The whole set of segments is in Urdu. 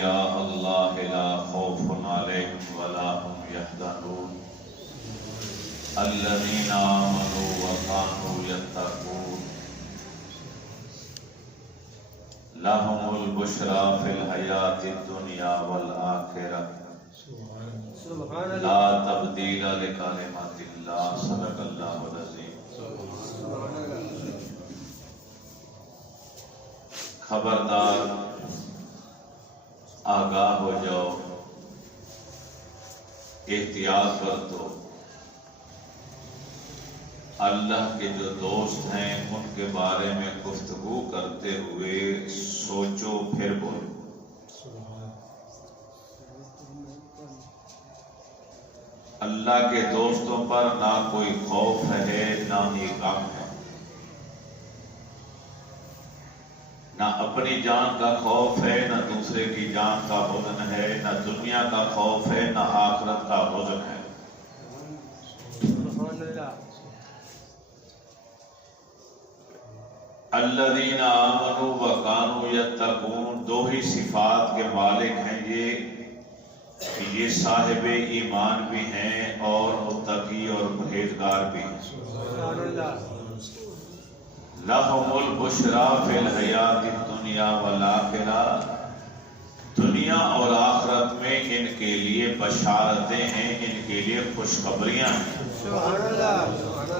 اولیاء اللہ لا خوف علیہم ولا هم یحزنون الذین آمنوا وکانوا یتقون لهم البشرى فی الحیاۃ الدنیا والآخرہ لا تبدیل لکلمات اللہ صدق اللہ العظیم۔ خبردار آگاہ ہو جاؤ، احتیاط برتو، اللہ کے جو دوست ہیں ان کے بارے میں گفتگو کرتے ہوئے سوچو پھر بولو۔ اللہ کے دوستوں پر نہ کوئی خوف ہے نہ ہی غم ہے، نہ اپنی جان کا خوف ہے نہ دوسرے کی جان کا حزن ہے، نہ دنیا کا خوف ہے نہ آخرت کا حزن ہے۔ الذین آمنوا وکانوا یتقون، دو ہی صفات کے مالک ہیں یہ صاحب ایمان بھی ہیں اور متقی اور پرہیزگار بھی ہیں۔ لہم البشریٰ فی الحیاۃ الدنیا والآخرہ، دنیا اور آخرت میں ان کے لیے بشارتیں ہیں، ان کے لیے خوشخبریاں ہیں۔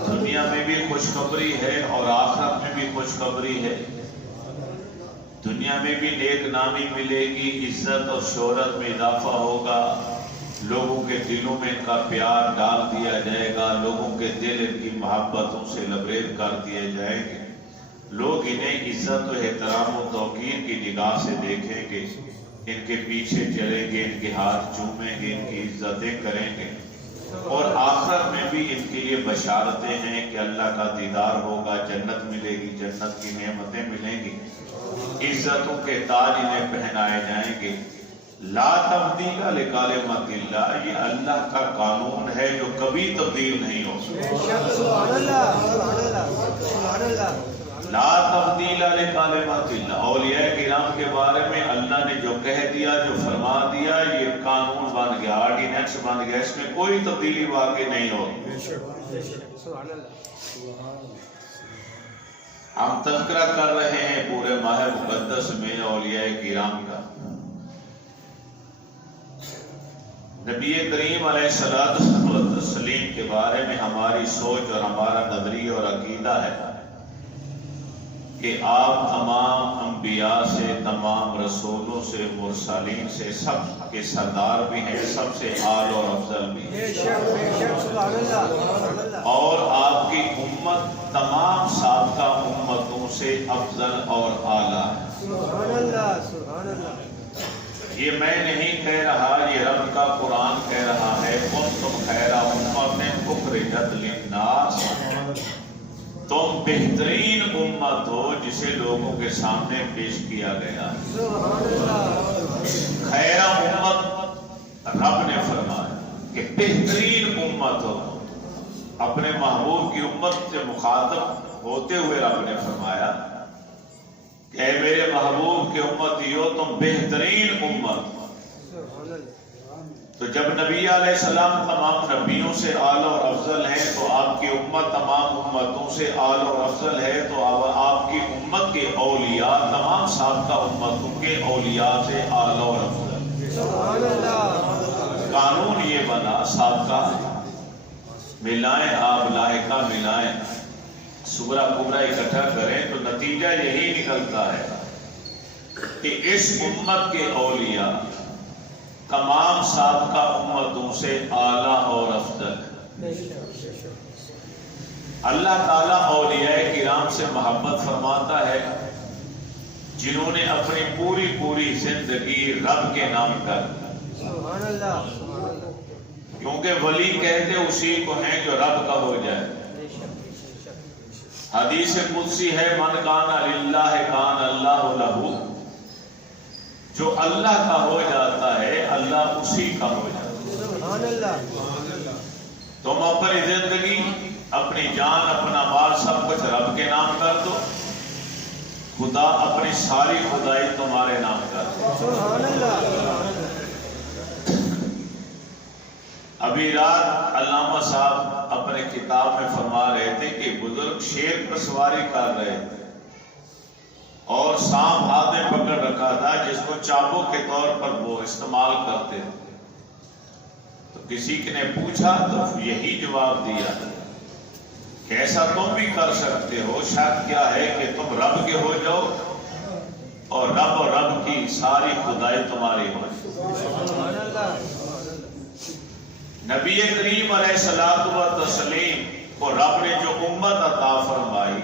دنیا میں بھی خوشخبری ہے اور آخرت میں بھی خوشخبری ہے۔ دنیا میں بھی نیک نامی ملے گی، عزت اور شہرت میں اضافہ ہوگا، لوگوں کے دلوں میں ان کا پیار ڈال دیا جائے گا، لوگوں کے دل ان کی محبتوں سے لبریز کر دیے جائیں گے، لوگ انہیں عزت و احترام و توقیر کی نگاہ سے دیکھیں گے، ان کے پیچھے چلیں گے، ان کے ہاتھ چومیں گے، ان کی عزتیں کریں گے۔ اور آخرت میں بھی ان کے لیے بشارتیں ہیں کہ اللہ کا دیدار ہوگا، جنت ملے گی، جنت کی نعمتیں ملیں گی، عزتوں کے تاج انہیں پہنائے جائیں گے۔ لا تبدیل لکلمات اللہ، یہ اللہ کا قانون ہے جو کبھی تبدیل نہیں ہو سکتا۔ لا تبدیل لکلمات اللہ، اولیاء کرام کے بارے میں اللہ نے جو کہہ دیا، جو فرما دیا، یہ قانون بن گیا، آرڈیننس بن گیا، اس میں کوئی تبدیلی واقع نہیں ہوگی۔ ہم تذکرہ کر رہے ہیں پورے ماہ مقدس میں اولیاء کرام کا۔ نبی کریم علیہ الصلوۃ والتسلیم کے بارے میں ہماری سوچ اور ہمارا نظریہ اور عقیدہ ہے کہ آپ تمام انبیاء سے، تمام رسولوں سے، مرسلین سے سب کے سردار بھی ہیں، سب سے اعلی اور افضل بھی ہیں، اور آپ کی امت تمام سابقہ امتوں سے افضل اور اعلیٰ ہے۔ یہ میں نہیں کہہ رہا، یہ رب کا قرآن کہہ رہا ہے، کنتم خیر امۃ اخرجت للناس، تم بہترین امت ہو جسے لوگوں کے سامنے پیش کیا گیا۔ خیر امت رب نے فرمایا کہ بہترین امت ہو، اپنے محبوب کی امت سے مخاطب ہوتے ہوئے رب نے فرمایا کہ اے میرے محبوب کی امتیو، تم بہترین امت۔ تو جب نبی علیہ السلام تمام نبیوں سے اعلیٰ اور افضل ہیں تو آپ کی امت تمام امتوں سے اعلیٰ اور افضل ہے، تو آپ کی امت کے اولیاء تمام سابقہ امتوں کے اولیاء سے اعلیٰ اور افضل۔ قانون یہ بنا، سابقہ ملائیں، آپ لاحقہ ملائیں، صغرا کبرا اکٹھا کریں تو نتیجہ یہی نکلتا ہے کہ اس امت کے اولیاء تمام سابقہ امتوں سے اعلیٰ اور افضل۔ اللہ تعالیٰ اولیاء کرام سے محبت فرماتا ہے جنہوں نے اپنی پوری زندگی رب کے نام کر، کیونکہ ولی کہتے اسی کو ہیں جو رب کا ہو جائے۔ حدیث قدسی ہے، من کان للہ کان اللہ لہ، جو اللہ کا ہو جاتا ہے اللہ اسی کا ہو جاتا ہے۔ تم اپنی زندگی، اپنی جان، اپنا مال سب کچھ رب کے نام کر دو، خدا اپنی ساری خدائی تمہارے نام کر دو۔ ابھی رات علامہ صاحب اپنے کتاب میں فرما رہے تھے کہ بزرگ شیر پر سواری کر رہے تھے اور سانپ ہاتھ میں پکڑ رکھا تھا جس کو چابک کے طور پر وہ استعمال کرتے تھے. تو کسی نے پوچھا تو یہی جواب دیا کہ ایسا تم بھی کر سکتے ہو، شرط کیا ہے کہ تم رب کے ہو جاؤ اور رب کی ساری خدائی تمہاری ہو. نبی کریم علیہ الصلوۃ والتسلیم کو رب نے جو امت عطا فرمائی،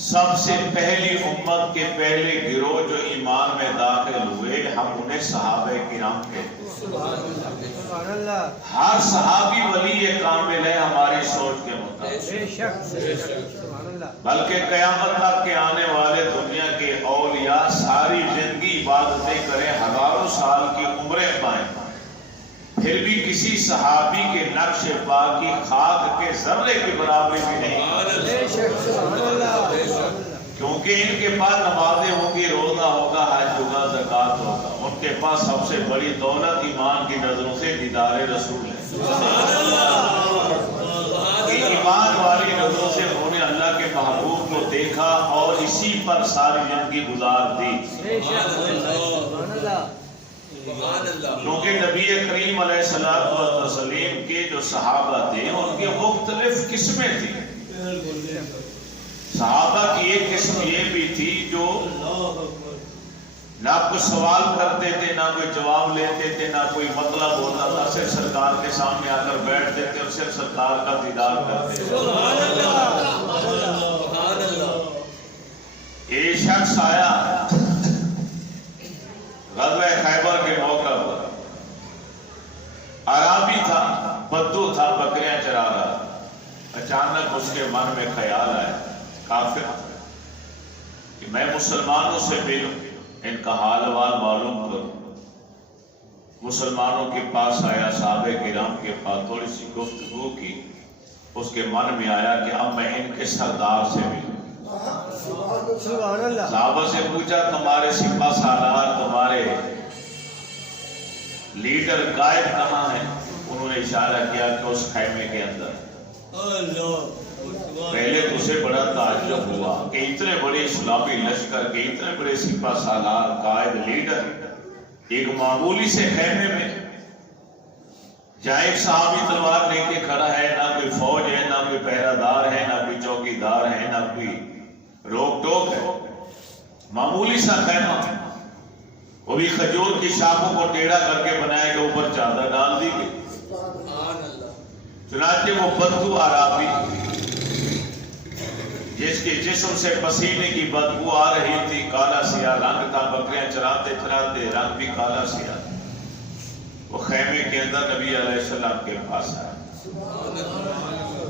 سب سے پہلی امت کے پہلے گروہ جو ایمان میں داخل ہوئے ہم انہیں صحابہ کرام کہتے ہیں. ہر صحابی ولی کامل ہے ہماری سوچ کے مطابق، بلکہ قیامت تک کے آنے والے دنیا کے اولیاء ساری زندگی عبادتیں کریں، ہزاروں سال کی عمریں پائیں، پھر بھی کسی صحابی کے نقش پا کی خاک کے ذرے کے برابر بھی نہیں، کیونکہ ان کے پاس نمازیں ہوں گی، روزہ ہوگا، حج ہوگا، زکوٰۃ ہوگا. ان کے پاس سب سے بڑی دولت ایمان کی نظروں سے دیدار رسول ہے. ایمان والی نظروں سے انہوں نے اللہ کے محبوب کو دیکھا اور اسی پر ساری زندگی گزار دی. کیونکہ نبی کریم علیہ الصلوۃ والتسلیم کے جو صحابہ تھے ان کے مختلف قسمیں تھیں. صحابہ کی ایک قسم یہ بھی تھی جو نہ کوئی سوال کرتے تھے، نہ کوئی جواب لیتے تھے، نہ کوئی مطلب ہوتا تھا، صرف سرکار کے سامنے آ کر بیٹھتے تھے اور صرف سرکار کا دیدار کرتے تھے. ایک شخص آیا غزوہ خیبر کے موقع پر، عربی تھا، بدو تھا، بکریاں چرا رہا. اچانک اس کے من میں خیال آیا، کافر کہ میں مسلمانوں سے ملوں، ان کا حال وال معلوم کروں. مسلمانوں کے پاس آیا، صحابہ کرام کے پاس تھوڑی سی گفتگو کی. اس کے من میں آیا کہ اب میں ان کے سردار سے ملوں. صحابہ سے پوچھا تمہارے سپاہ سالار، تمہارے لیڈر قائد کہاں ہیں؟ انہوں نے اشارہ کیا کہ اس خیمے کے اندر. پہلے تو اسے بڑا تعجب ہوا کہ اتنے بڑے اسلامی لشکر کے اتنے بڑے سپاہ سالار، قائد، لیڈر ایک معمولی سے خیمے میں، جہاں ایک صحابی تلوار لے کے کھڑا ہے، نہ کوئی فوج ہے، نہ کوئی پہرہ دار ہے، نہ کوئی چوکیدار ہے، نہ کوئی روک ٹوک ہے. معمولی سا خیمہ، وہ بھی کھجور کی شاخوں کو ٹیڑھا کر کے بنایا گیا، اوپر چادر ڈال دی گئی. چنانچہ وہ بدبو عربی جس کے جسم سے پسینے کی بدبو آ رہی تھی، کالا سیاہ رنگ تھا، بکریاں چراتے چراتے رنگ بھی کالا سیاہ، وہ خیمے کے اندر نبی علیہ السلام کے پاس آیا.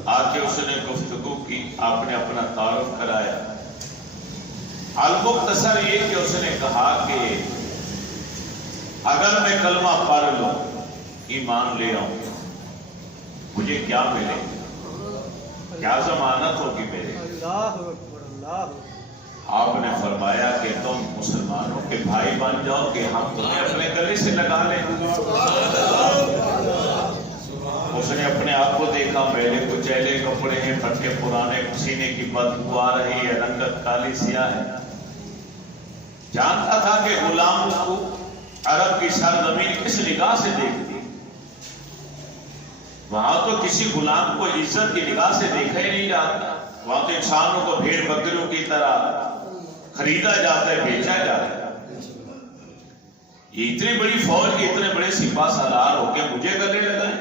آ کے اس نے گفتگو کی، آپ نے اپنا تعارف کرایا. المختصر یہ کہ اس نے کہا کہ اگر میں کلمہ پڑھ لوں، ایمان لے آؤں، مجھے کیا ملے گا، کیا ضمانت ہوگی میرے؟ آپ نے فرمایا کہ تم مسلمانوں کے بھائی بن جاؤ کہ ہم تمہیں اپنے گلے سے لگا لیں. اس نے اپنے آپ کو دیکھا، میلے کچیلے کپڑے ہیں، پھٹے پرانے، پسینے کی بدبو آ رہی ہے، رنگت کالی سیاہ ہے. جانتا تھا کہ غلام کو عرب کی سرزمین کس نگاہ سے دیکھتی، وہاں تو کسی غلام کو عزت کی نگاہ سے دیکھا ہی نہیں جاتا. وہاں تو انسانوں کو بھیڑ بکریوں کی طرح خریدا جاتا ہے، بیچا جاتا ہے. یہ اتنی بڑی فوج کے اتنے بڑے سپاہ سالار ہو کے مجھے گلے لگائیں.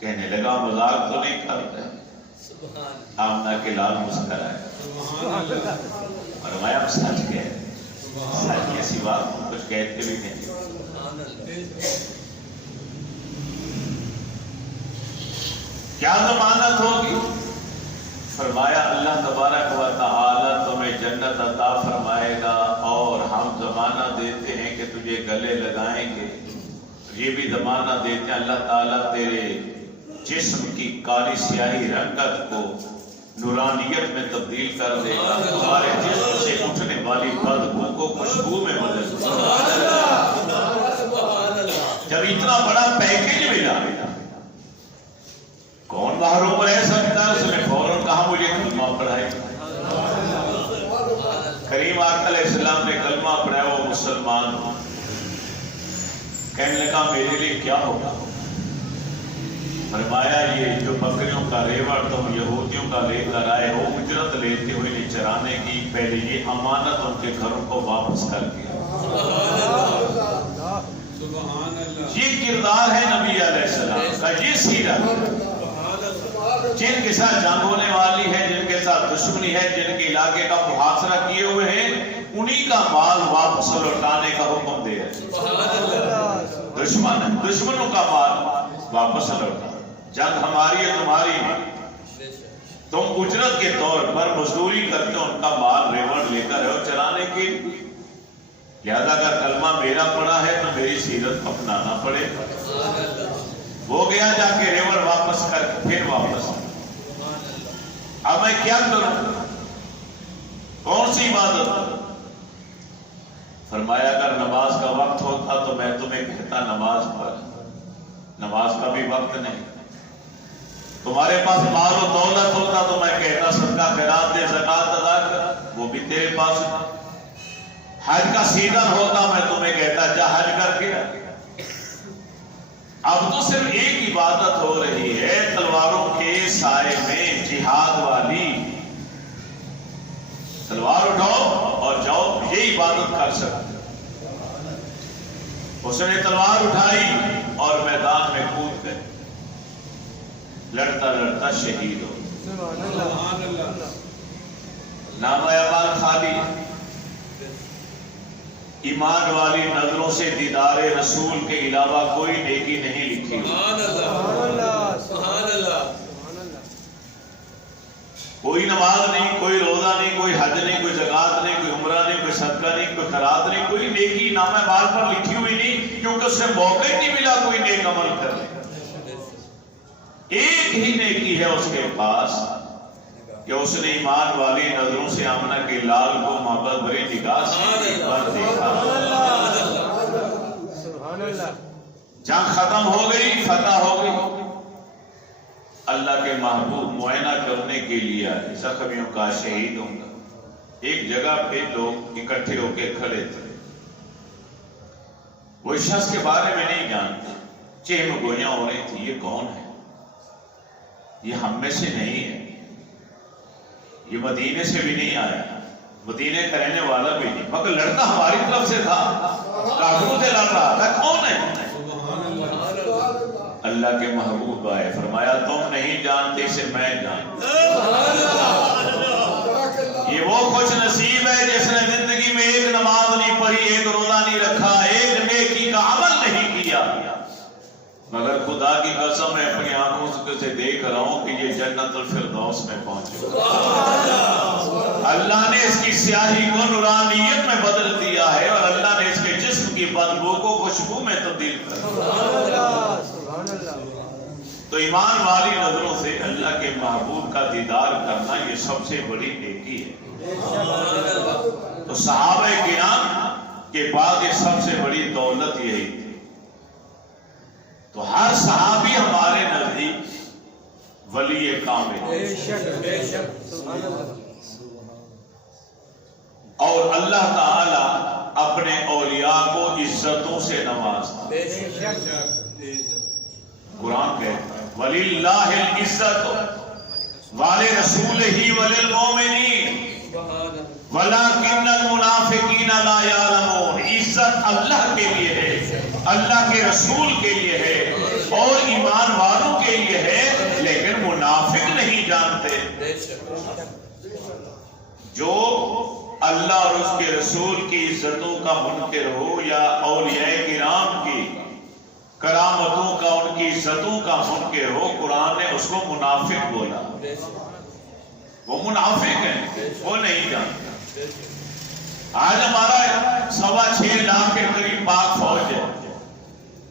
کہنے لگا مذاق تو نہیں کرتا. آمنہ کے لال مسکرائے، فرمایا سچ کہے، سچ کی ایسی بات کچھ کہتے بھی نہیں. کیا ضمانت ہوگی؟ فرمایا اللہ تبارک و تعالی تمہیں جنت عطا فرمائے گا، اور ہم ضمانت دیتے ہیں کہ تجھے گلے لگائیں گے. یہ بھی ضمانت دیتے ہیں اللہ تعالیٰ تیرے جسم کی کالی سیاہی رنگت کو نورانیت میں تبدیل کر دے گا، تمہارے جسم سے اٹھنے والی بدبو کو خوشبو میں بدل دے گا. کریم آقا علیہ السلام نے کلمہ پڑھا، وہ مسلمان ہو، کہنے لگا میرے لیے کیا ہوگا؟ فرمایا یہ جو بکریوں کا ریوڑ تم یہودیوں کا لے کر آئے ہو اجرت لیتے ہوئے نہیں چرانے کی، پہلے یہ امانت ان کے گھروں کو واپس کر دیا۔ یہ کردار ہے نبی علیہ السلام کا، یہ سیرت جن کے ساتھ جنگ ہونے والی ہے، جن کے ساتھ دشمنی ہے، جن کے علاقے کا محاصرہ کیے ہوئے ہیں، انہی کا مال واپس لوٹانے کا حکم دے رہے۔ دشمنوں کا مال واپس لوٹا، جنگ ہماری ہے تمہاری نہیں، تم اجرت کے طور پر مزدوری کرتے ان کا مال ریوڑ لے کر ہو چلانے کی، لہذا اگر کلمہ میرا پڑا ہے تو میری سیرت اپنانا پڑے۔ وہ گیا جا کے ریوڑ واپس کر پھر واپس، اب میں کیا کروں؟ کون سی عبادت؟ فرمایا اگر نماز کا وقت ہوتا تو میں تمہیں کہتا نماز پڑھ، نماز کا بھی وقت نہیں۔ تمہارے پاس مال و دولت ہوتا تو میں کہتا صدقہ خیرات دے، زکات ادا کر، وہ بھی تیرے پاس۔ حج کا سیزن ہوتا میں تمہیں کہتا جا حج کر کے۔ اب تو صرف ایک عبادت ہو رہی ہے تلواروں کے سائے میں، جہاد والی، تلوار اٹھاؤ اور جاؤ، یہ عبادت کر سکتے۔ اس نے تلوار اٹھائی اور میدان میں کود گئے، لڑتا لڑتا شہید ہو۔ نامہ اعمال خالی، ایمان والی نظروں سے دیدار رسول کے علاوہ کوئی نیکی نہیں لکھی۔ کوئی نماز نہیں، کوئی روزہ نہیں، کوئی حج نہیں، کوئی زکات نہیں، کوئی عمرہ نہیں، کوئی صدقہ نہیں، کوئی خیرات نہیں، کوئی نیکی نامہ اعمال پر لکھی ہوئی نہیں، کیونکہ اس سے موقع ہی نہیں ملا کوئی نیک عمل کرنے۔ ایک ہی نیکی ہے اس کے پاس کہ اس نے ایمان والی نظروں سے آمنہ کے لال کو محبت بھری نگاہ سے دیکھا۔ جنگ ختم ہو گئی، فتح ہو گئی، اللہ کے محبوب معائنہ کرنے کے لیے آئے، زخمیوں کا، شہیدوں کا۔ ایک جگہ پہ لوگ اکٹھے ہو کے کھڑے تھے، وہ شخص کے بارے میں نہیں جانتے، چہم گویاں ہو رہی تھی، یہ کون ہے؟ یہ ہم میں سے نہیں ہے، یہ مدینے سے بھی نہیں آیا، مدینے کا رہنے والا بھی نہیں، مگر لڑتا ہماری طرف سے تھا، کافروں سے لڑ رہا تھا، کون ہے؟ اللہ کے محبوب آئے، فرمایا تم نہیں جانتے اسے میں جانتا۔ یہ وہ خوش نصیب ہے جس نے زندگی میں ایک نماز نہیں پڑھی، ایک روزہ نہیں رکھا، ایک نیکی کا عمل نہیں کیا، مگر خدا کی قسم میں اپنی آنکھوں سے دیکھ رہا ہوں کہ یہ جنت الفردوس میں پہنچے۔ اللہ نے اس کی سیاہی کو نورانیت میں بدل دیا ہے، اور اللہ نے اس کے جسم کی بدبو کو خوشبو میں تبدیل کر دیا۔ تو ایمان والی نظروں سے اللہ کے محبوب کا دیدار کرنا یہ سب سے بڑی نیکی ہے۔ تو صحابہ کرام کے بعد یہ سب سے بڑی دولت یہی تھی۔ تو ہر صحابی ہمارے نزدیک ولی کامل، اور اللہ تعالی اپنے اولیاء کو عزتوں سے نوازتا۔ قرآن کہتا ہے وَلِلَّهِ الْعِزَّةُ وَلِرَسُولِهِ وَلِلْمُؤْمِنِينَ وَلَكِنَّ الْمُنَافِقِينَ لَا يَعْلَمُونَ۔ عزت اللہ کے لیے ہے، اللہ کے رسول کے لیے ہے، اور ایمان والوں کے لیے ہے، لیکن منافق نہیں جانتے۔ جو اللہ اور اس کے رسول کی عزتوں کا منکر ہو، یا اولیاء کرام کی کرامتوں کا، ان کی عزتوں کا منکر ہو، قرآن نے اس کو منافق بولا۔ وہ منافق ہیں، وہ نہیں جانتا۔ آج ہمارا 6.25 لاکھ کے قریب پاک فوج ہے،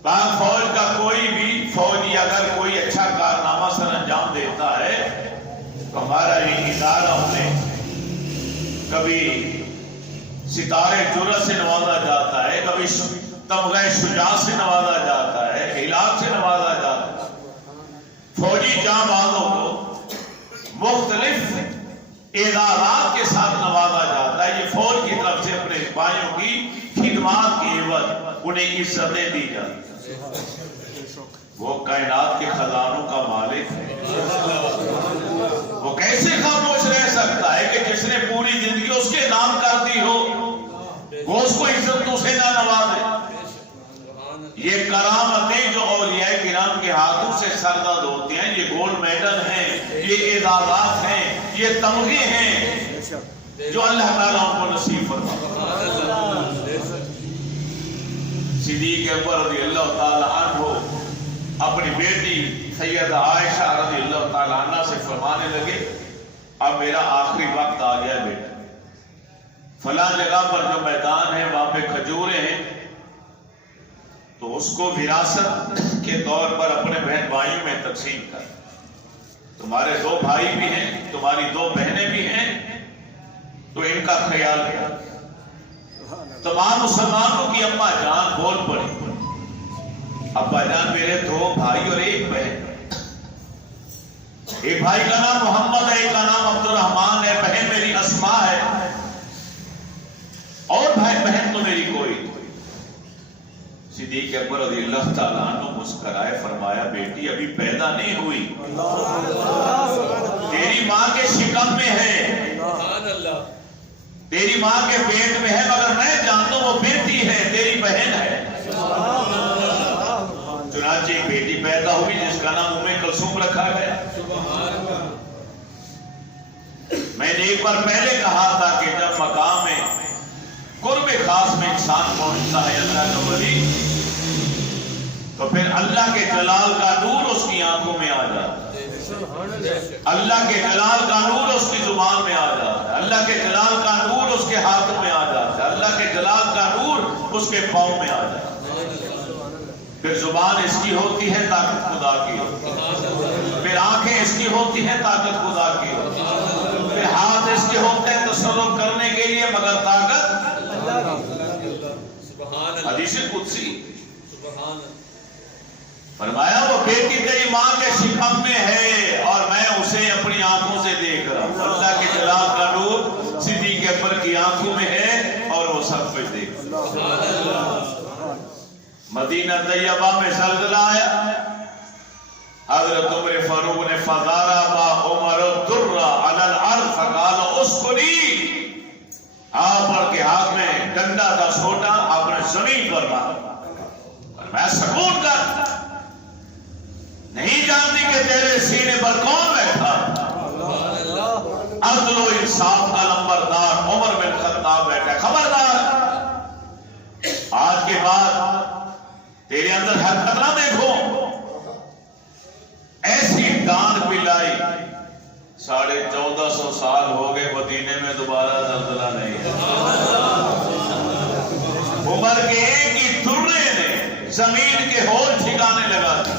پاک فوج کا کوئی بھی فوجی اگر کوئی اچھا کارنامہ سر انجام دیتا ہے تو ہمارا یہ ادارہ انہیں کبھی ستارے جرأت سے نوازا جاتا ہے، کبھی تمغہ شجاعت سے نوازا جاتا ہے، ہلاک سے نوازا جاتا ہے۔ فوجی جاں بازوں کو مختلف اعزازات کے ساتھ نوازا جاتا ہے. یہ فوج کی طرف سے اپنے بھائیوں کی خدمات کے عوض انہیں عزتیں دی جاتی ہیں. وہ کائنات کے خزانوں کا مالک ہے. وہ کیسے خاموش رہ سکتا ہے کہ جس نے پوری زندگی اس کے نام کر دی ہو وہ اس کو عزتوں سے نہ نوازے. یہ کرامتیں جو اولیاء کرام کے ہاتھوں سے سرزد ہوتی ہیں، یہ گولڈ میڈل ہیں، یہ اعزازات ہیں، یہ تمغے ہیں جو اللہ تعالیٰ ان کو نصیب فرمائے. صدیق اکبر رضی اللہ تعالیٰ عنہ اپنی بیٹی سیدہ عائشہ رضی اللہ تعالیٰ عنہ سے فرمانے لگے اب میرا آخری وقت آ گیا بیٹا، فلاں جگہ پر جو میدان ہے وہاں پہ کھجوریں ہیں تو اس کو وراثت کے طور پر اپنے بہن بھائیوں میں تقسیم کر. تمہارے 2 بھائی بھی ہیں، تمہاری 2 بہنیں بھی ہیں، تو ان کا خیال کر. تمام مسلمانوں کی اماں جان بول پڑی ابا جان میرے 2 بھائی اور 1 بہن. ایک بھائی کا نام محمد ہے، ایک کا نام عبد الرحمان ہے، بہن میری اسماء ہے، اور بھائی بہن تو میری کوئی. صدیق اکبر رضی اللہ تعالیٰ عنہ مسکرائے، فرمایا بیٹی ابھی پیدا نہیں ہوئی، تیری ماں کے شکم میں ہے، تیری ماں کے پیٹ میں ہے، مگر میں جانتا ہوں وہ بیٹی ہے، تیری بہن ہے. چنانچہ ایک بیٹی پیدا ہوئی جس کا نام ام کلثوم رکھا گیا. میں نے ایک بار پہلے کہا تھا کہ جب مقام میں قرب خاص میں انسان پہنچتا ہے اللہ کا ولی تو پھر اللہ کے جلال کا نور اس کی آنکھوں میں آ جاتا ہے، اللہ کے جلال کا نور اس کی زبان میں آ جاتا ہے، اللہ کے جلال کا نور اس کے ہاتھ میں آ جاتا ہے، اللہ کے جلال کا نور اس کے پاؤں میں آ جاتا ہے. پھر زبان اس کی ہوتی ہے طاقت خدا کی ہوتی ہے، پھر آنکھیں اس کی ہوتی ہیں طاقت خدا کی ہوتی ہے، پھر ہاتھ اس کے ہوتے ہیں تصرف کرنے کے لیے مگر طاقت. حدیث قدسی فرمایا وہ بیٹی تیری ماں کے شکم میں ہے اور میں اسے اپنی آنکھوں سے دیکھ رہا ہوں. اللہ کے جلال کا نور صدیق اکبر کی آنکھوں میں ہے اور وہ سب کچھ دیکھ رہا. مدینہ طیبہ میں زلزلہ آیا، حضرت عمر فاروق نے فزارا با عمر الدر علی الارض فقال اسکنی، آپ کے ہاتھ میں ڈنڈا تھا چھوٹا، آپ نے زمین پر مارا، میں سکون کر، نہیں جانتی کہ تیرے سینے پر کون بیٹھا. عدل و انصاف کا نمبردار عمر بن خطاب بیٹھا. خبردار آج کے بعد تیرے اندر حرکت نہ دیکھو. ایسی ڈانٹ پلائی، 1450 سال ہو گئے مدینے میں دوبارہ زلزلہ نہیں ہے. عمر کے ایک ہی درے نے زمین کے ہول ٹھکانے لگا دی.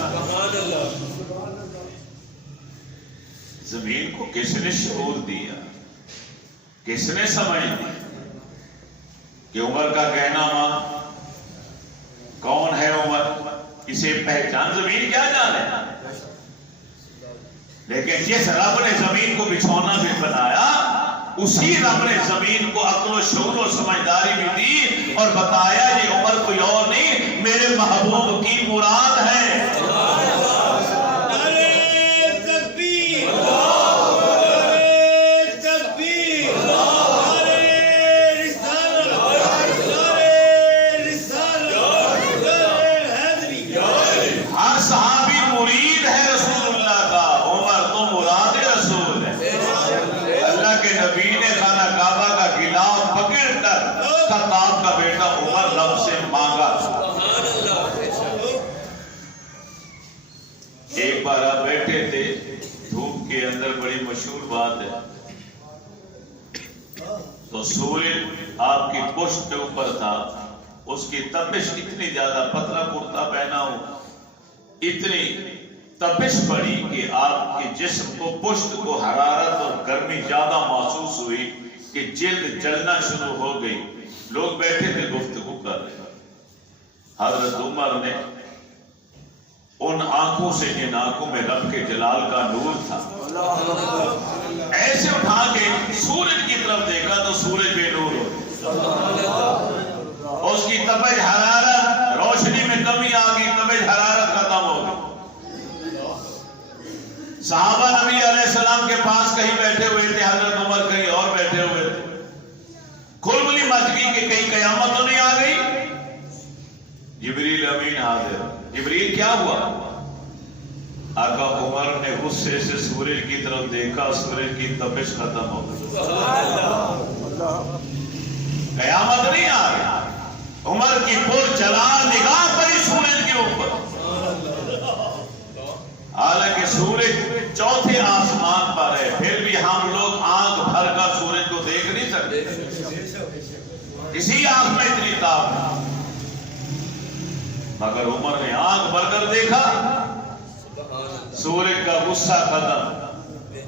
زمین کو کس نے شعور دیا، کس نے سمجھ دی کہ عمر کا کہنا مان. کون ہے عمر، اسے پہچان زمین کیا جانے. لیکن جس رب نے زمین کو بچھونا بھی بنایا اسی رب نے زمین کو عقل و شعور و سمجھداری بھی دی اور بتایا یہ عمر کوئی اور نہیں میرے محبوب کی مراد ہے. ایک بار آپ بیٹھے تھے دھوپ کے اندر، بڑی مشہور بات ہے، تو سورج آپ کی پشت کے اوپر تھا، اس کی تپش اتنی زیادہ، پتلا کرتا پہنا ہو، اتنی تپش پڑی کہ آپ کے جسم کو، پشت کو حرارت اور گرمی زیادہ محسوس ہوئی کہ جلد جلنا شروع ہو گئی. لوگ بیٹھے تھے گفتگو کر رہے. حضرت عمر نے ان آنکھوں سے، جن آنکھوں میں رب کے جلال کا نور تھا، ایسے اٹھا کے سورج کی طرف دیکھا تو سورج بے نور ہو گیا، اس کی تپش حرارت، روشنی میں کمی آ گئی، تپش حرارت ختم ہو گئی۔ صحابہ نبی علیہ السلام کے پاس کہیں بیٹھے ہوئے تھے، حضرت عمر کہیں اور بیٹھے ہوئے تھے، کھلبلی مچ گئی کہ کہیں قیامت تو نہیں آ گئی۔ جبریل امین حاضر، جبریل کیا ہوا؟ آقا عمر نے غصے سے سورج کی طرف دیکھا، سورج کی تپش ختم ہو گئی، قیامت نہیں آ گئی۔ عمر کی پر جلال نگاہ پڑی سورج کے اوپر، حالانکہ سورج چوتھے آسمان پر ہے، پھر بھی ہم لوگ آنکھ بھر کر سورج کو دیکھ نہیں سکتے، اسی آنکھ میں اتنی تاب ہے، مگر عمر نے آنکھ بھر کر دیکھا، سورج کا غصہ ختم،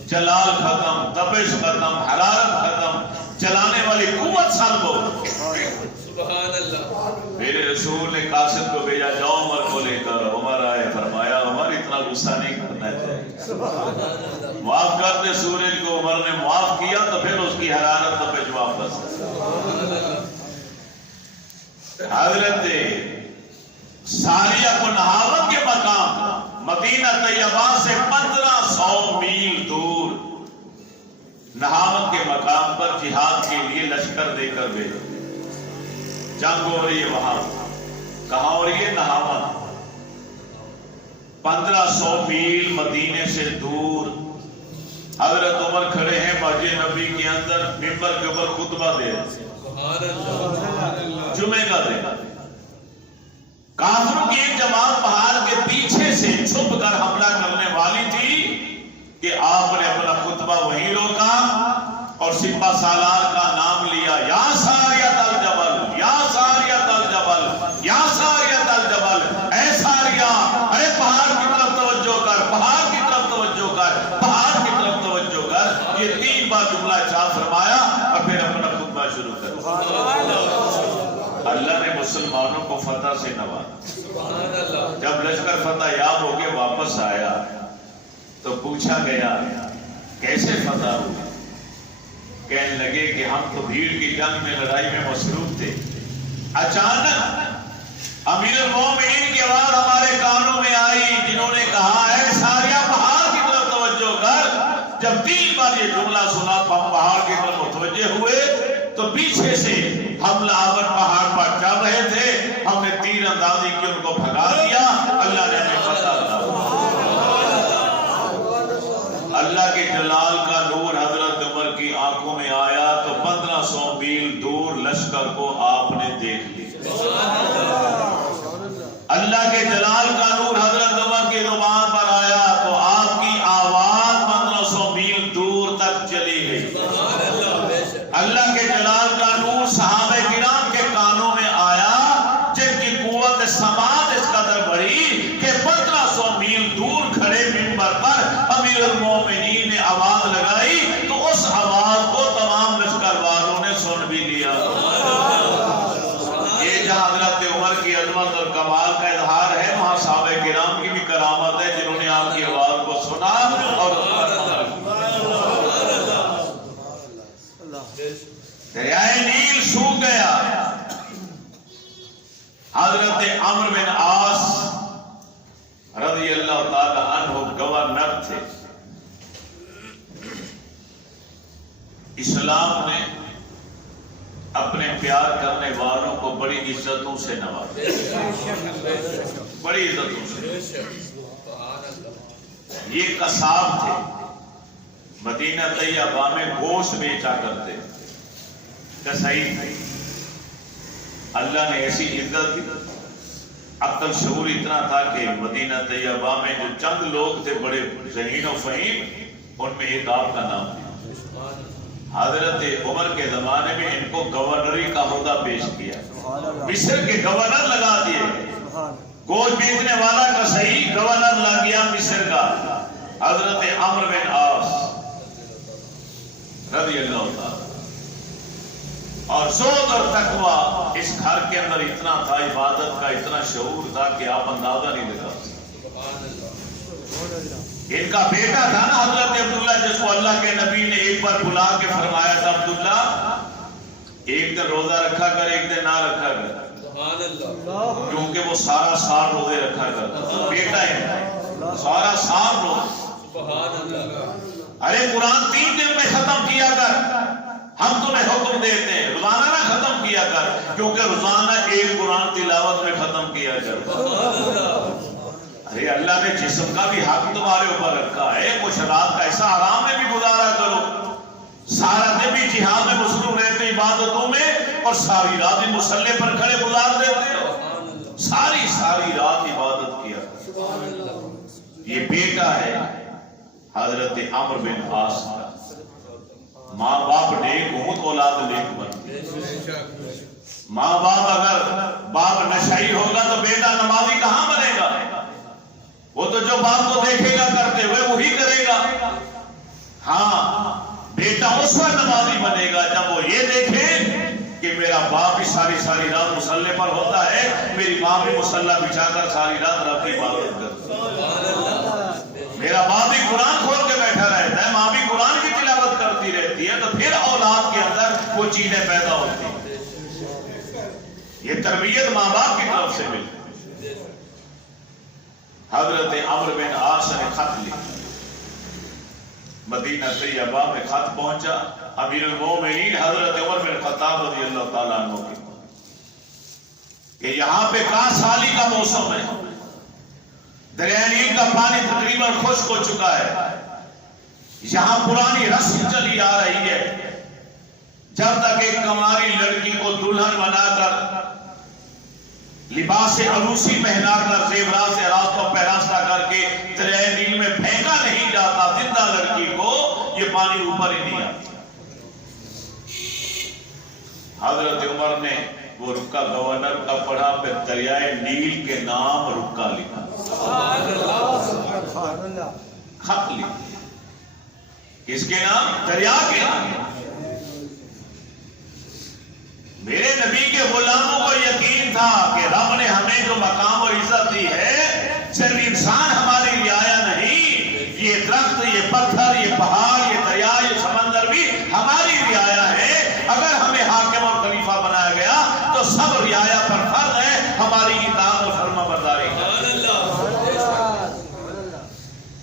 جلال ختم، تپش ختم، حرارت ختم، چلانے والی قوت سلب ہو۔ سبحان اللہ۔ میرے رسول نے قاسم کو بھیجا، جاؤ عمر کو لے کر۔ عمر آئے، فرمایا عمر اتنا غصہ نہیں کرنا چاہیے، معاف کر دے سورج کو۔ عمر نے معاف کیا تو پھر اس کی حرارت تپش واپس۔ حضرت ساریہ کو نہاوت کے مقام مدینہ طیبہ سے 1500 میل دور نہاوت کے مقام پر جہاد کے لیے لشکر دے کر بھیجا، جنگ ہو رہی ہے وہاں۔ کہاں ہو رہی ہے؟ نہاوت، 1500 میل مدینے سے دور۔ حضرت عمر کھڑے ہیں مسجد نبی کے اندر، ممبر کے اوپر خطبہ دے جمعے کا دن۔ کافروں کی ایک جماعت پہاڑ کے پیچھے سے چھپ کر حملہ کرنے والی تھی کہ آپ نے اپنا خطبہ وہیں روکا اور سپہ سالار کا نام لیا، یا ساریۃ الجبل، یا ساریۃ الجبل، یا ساریۃ الجبل، اے ساریہ، ارے پہاڑ کی طرف توجہ کر، پہاڑ کی طرف توجہ کر، پہاڑ کی طرف توجہ کر۔ یہ 3 بار جملہ ارشاد فرمایا اور پھر اپنا خطبہ شروع کر۔ اللہ نے مسلمانوں کو فتح سے نوازا۔ جب لشکر فتح یاب ہو کے واپس آیا تو پوچھا گیا کیسے فتح ہوا؟ کہنے لگے کہ ہم تو بھیڑ کی جنگ میں، لڑائی میں مصروف تھے، اچانک امیر المومنین کی آواز ہمارے کانوں میں آئی جنہوں نے کہا اے ساریہ پہاڑ کی طرف توجہ کر۔ جب 3 بار یہ جملہ سنا تو ہم پہاڑ کی طرف متوجہ ہوئے تو پیچھے سے حملہ آور پہاڑ پر چل رہے تھے، ہم نے تیر اندازی کی، ان کو بھگا دیا، اللہ نے ہمیں فتح دیا۔ اللہ کے جلال کا نور حضرت عمر کی آنکھوں میں آیا تو 1500 میل دور لشکر کو آپ نے دیکھ لیا۔ اللہ کے جلال کا نور حضرت عمر کی زبان پر آیا تو آپ کی آواز 1500 میل دور تک چلی گئی۔ اللہ کے جلال کا نور صحابہ کرام کے کانوں میں آیا جن کی قوت سماعت اس قدر بڑھی کہ 1500 میل دور کھڑے منبر پر امیر المومنین نے آواز لگائی تو اس آواز کو تمام لشکر والوں نے سن بھی لیا۔ یہ جہاں حضرت عمر کی عظمت اور کمال کا اظہار ہے، وہاں صحابہ کرام کی بھی کرامت ہے جنہوں نے آپ کی آواز کو سنا اور دریائے نیل سوکھ گیا۔ حضرت عمرو بن عاص رضی اللہ تعالی عنہ گورنر تھے۔ اسلام نے اپنے پیار کرنے والوں کو بڑی عزتوں سے نوازا، بڑی عزتوں سے۔ یہ قصاب تھے، مدینہ طیبہ میں گوشت بیچا کرتے، کسائی تھے۔ اللہ نے ایسی عزت دی، عقل شعور اتنا تھا کہ مدینہ طیبہ میں جو چند لوگ تھے بڑے ذہین و فہیم، ان میں ایک آپ کا نام تھا۔ حضرت عمر کے زمانے میں ان کو گورنری کا عہدہ پیش کیا، مصر کے گورنر لگا دیے۔ گوشت بیچنے والا کسائی گورنر لگ گیا مصر کا، حضرت عمرو بن عاص رضی اللہ تعالی۔ اور زہد اور تقوی اس گھر کے اندر اتنا تھا، عبادت کا اتنا شعور تھا کہ آپ اندازہ نہیں لگا سکتے۔ ان کا بیٹا تھا نا حضرت عبداللہ، جس کو اللہ کے نبی نے ایک بار بلا کے فرمایا تھا عبداللہ ایک دن روزہ رکھا کر، ایک دن نہ رکھا کر، سبحان اللہ، کیونکہ وہ سارا سال روزے رکھا کرتا، بیٹا ہے سارا سال روزہ۔ سبحان اللہ، ارے قرآن 3 دن میں ختم کیا کر، ہم تمہیں حکم دیتے ہیں روزانہ نہ ختم کیا کر، کیونکہ روزانہ ایک قرآن تلاوت میں ختم کیا کر۔ ارے اللہ نے جسم کا بھی حق تمہارے اوپر رکھا ہے، کچھ رات کا ایسا آرام میں بھی گزارا کرو، سارا دن بھی جہاد میں مصروف رہتے عبادتوں میں، اور ساری رات ہی مصلے پر کھڑے گزار دیتے ہو، ساری رات عبادت کیا کرو۔ یہ بیٹا ہے حضرت عمرو بن عاص کا۔ ماں باپ نیک ہوں تو اولاد نیک بنتی، ماں باپ اگر باپ نشئی ہوگا تو بیٹا نمازی کہاں بنے گا؟ وہ تو جو باپ کو دیکھے گا کرتے ہوئے وہی کرے گا۔ ہاں بیٹا اس وقت نمازی بنے گا جب وہ یہ دیکھے کہ میرا باپ بھی ساری رات مصلے پر ہوتا ہے، میری ماں بھی مصلہ بچھا کر ساری رات رب کی عبادت کرتی ہے، میرا باپ بھی قرآن کھول کے بیٹھا رہتا ہے، ماں بھی قرآن کی تلاوت کرتی رہتی ہے، تو پھر اولاد کے اندر وہ چیزیں پیدا ہوتی ہیں۔ یہ تربیت ماں باپ کی طرف سے ملتی ہے۔ حضرت عمرو بن عاص نے خط لکھا، مدینہ طیبہ میں خط پہنچا امیر المومنین حضرت عمر بن خطاب رضی اللہ تعالیٰ عنہ کی، کہ یہاں پہ کہاں سالی کا موسم ہے، دریائے نیل کا پانی تقریباً خشک ہو چکا ہے، یہاں پرانی رسم چلی آ رہی ہے، جب تک ایک کماری لڑکی کو دلہن بنا کر لباس عروسی پہنا کر زیورات سے راستوں پہ راستہ کر کے دریائے نیل میں پھینکا نہیں جاتا زندہ لڑکی کو، یہ پانی اوپر ہی نہیں آتا۔ حضرت عمر نے وہ رکا گورنر کا پڑھا، پھر دریائے نیل کے نام رکا لکھا، خط لکھا، کس کے نام؟ دریا کے نام۔ میرے نبی کے غلاموں کو یقین تھا کہ رب نے ہمیں جو مقام اور عزت دی ہے، صرف انسان ہماری رعایا نہیں، یہ درخت، یہ پتھر، یہ پہاڑ، یہ دریا، یہ سمندر بھی ہماری رعایا ہے۔ اگر ہمیں حاکم اور خلیفہ بنایا گیا تو سب رعایا پر فرض ہے ہماری اطاعت اور فرما برداری۔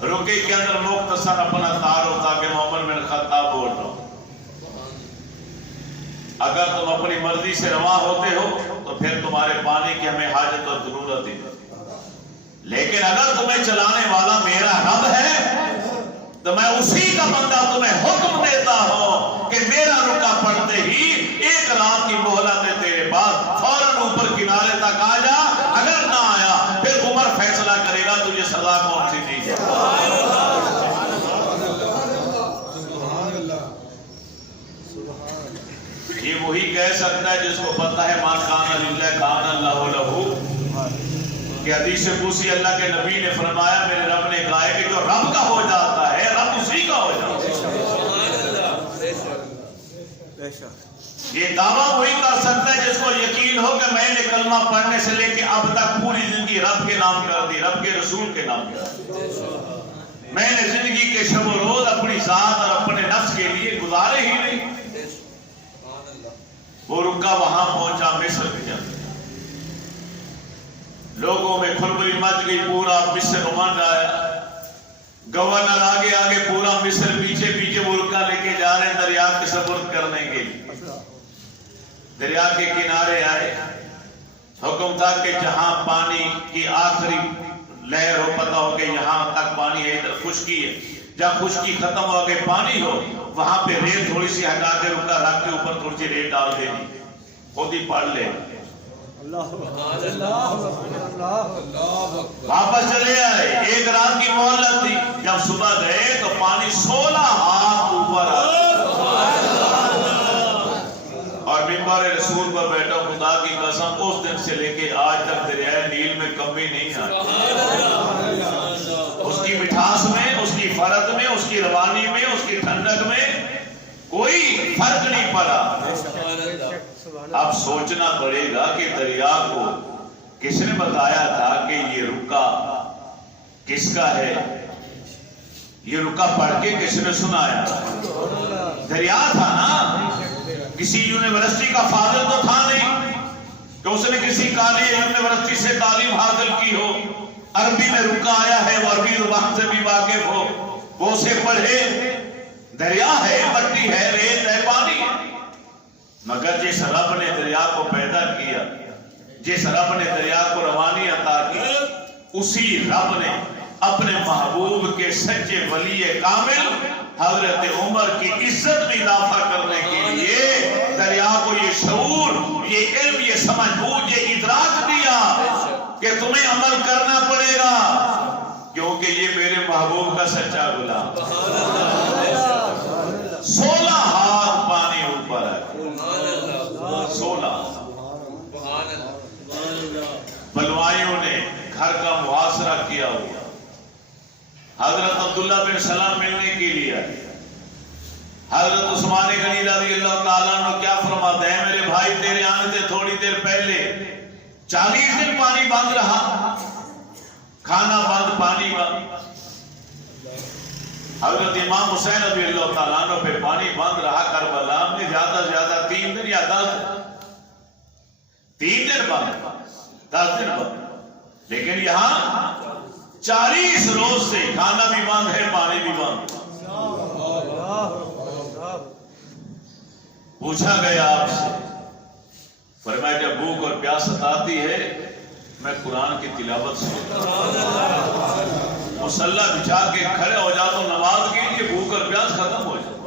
رکے کے اندر مختصر اپنا تعارف تھا کہ محمد بن خطاب بول رہا ہوں، اگر تم اپنی مرضی سے رواں ہوتے ہو تو پھر تمہارے پانی کی ہمیں حاجت اور ضرورت ہی نہیں، لیکن اگر تمہیں چلانے والا میرا رب ہے تو میں اسی کا بندہ تمہیں حکم دیتا ہوں کہ میرا رکا پڑتے ہی ایک رات کی مہلت ہے تیرے بعد فوراً اوپر کنارے تک آ جا، اگر نہ آیا پھر عمر فیصلہ کرے گا تجھے سزا کون سی دی جائے۔ یہ وہی کہہ سکتا ہے جس کو پتہ ہے ما کان للہ کان اللہ لہ، کہ حدیث قدسی اللہ کے نبی نے فرمایا میرے رب نے کہا ہے کہ جو رب کا ہو جاتا ہے رب اسی کا ہو جاتا ہے۔ یہ دعویٰ وہی کر سکتا ہے جس کو یقین ہو کہ میں نے کلمہ پڑھنے سے لے کے اب تک پوری زندگی رب کے نام کر دی، رب کے رسول کے نام کر دی، میں نے زندگی کے شب و روز اپنی ذات اور اپنے نفس کے لیے گزارے ہی نہیں۔ وہ رکا وہاں پہنچا مصر کے جنگ، لوگوں میں کھلبلی مچ گئی، پورا مصر امنڈ آیا، گورنر آگے آگے، پورا مصر پیچھے پیچھے، وہ رکا لے کے جا رہے ہیں دریا کے سپرد کرنے کے لیے۔ دریا کے کنارے آئے، حکم تھا کہ جہاں پانی کی آخری لہر ہو، پتہ ہو کہ یہاں تک پانی ہے، ادھر خشکی ہے، جہاں خشکی ختم ہو کے پانی ہو وہاں پہ ریت تھوڑی سی ہٹا کے رکا رکھ کے اوپر تھوڑی سی ریت ڈال دینی، خود ہی پڑھ لے۔ واپس چلے آئے، ایک رات کی مہلت تھی، جب صبح گئے تو پانی 16 ہاتھ اوپر آ اور ممبر رسول پر بیٹھا، خدا کی قسم اس دن سے لے کے آج تک دریائے نیل میں کمی نہیں آئی، اس کی مٹھاس میں، اس کی فرد میں، اس کی روانی میں، اس کی ٹھنڈک میں کوئی فرق نہیں پڑا۔ اب سوچنا پڑے گا کہ دریا کو کس نے بتایا تھا کہ یہ رکا کس کا ہے؟ یہ رکا پڑھ کے کس نے سنایا؟ دریا تھا نا، کسی یونیورسٹی کا فاضل تو تھا نہیں کہ اس نے کسی کالج یونیورسٹی سے تعلیم حاصل کی ہو، عربی میں رکا آیا ہے، وہ عربی زبان سے بھی واقف ہو، وہ اسے پڑھے۔ دریا ہے، مٹی ہے، ریت ہے، پانی ہے، مگر جس رب نے دریا کو پیدا کیا، جس رب نے دریا کو روانی عطا کی، اسی رب نے اپنے محبوب کے سچے ولی کامل حضرت عمر کی عزت میں اضافہ کرنے کے لیے دریا کو یہ شعور، یہ علم، یہ سمجھ بوجھ، یہ ادراک دیا کہ تمہیں عمل کرنا پڑے گا، کیونکہ یہ میرے محبوب کا سچا غلام۔ 16 ہاتھ پانی اوپر ہے، 16۔ بلوائیوں نے گھر کا محاصرہ کیا ہوا، حضرت عبداللہ بن سلام ملنے کے لیے، حضرت عثمان غنی رضی اللہ تعالیٰ عنہ کیا فرماتے ہیں؟ میرے بھائی تیرے آنے سے تھوڑی دیر پہلے 40 دن پانی بند رہا، کھانا بند، پانی بند۔ حضرت امام حسین رضی اللہ تعالیٰ عنہ پہ پانی بند رہا کربلا میں زیادہ سے زیادہ 3 دن یا 10 دن، 3 دن بند، 10 دن بند، لیکن یہاں 40 روز سے کھانا بھی بند ہے، پانی بھی بند۔ پوچھا گیا آپ سے، فرمایا جب بھوک اور پیاس ستاتی ہے میں قرآن کی تلاوت سنتا ہوں، مصلی بچھا کے کھڑے ہو جاتا ہوں نماز کے لیے، بھوک اور پیاس ختم ہو جاتی۔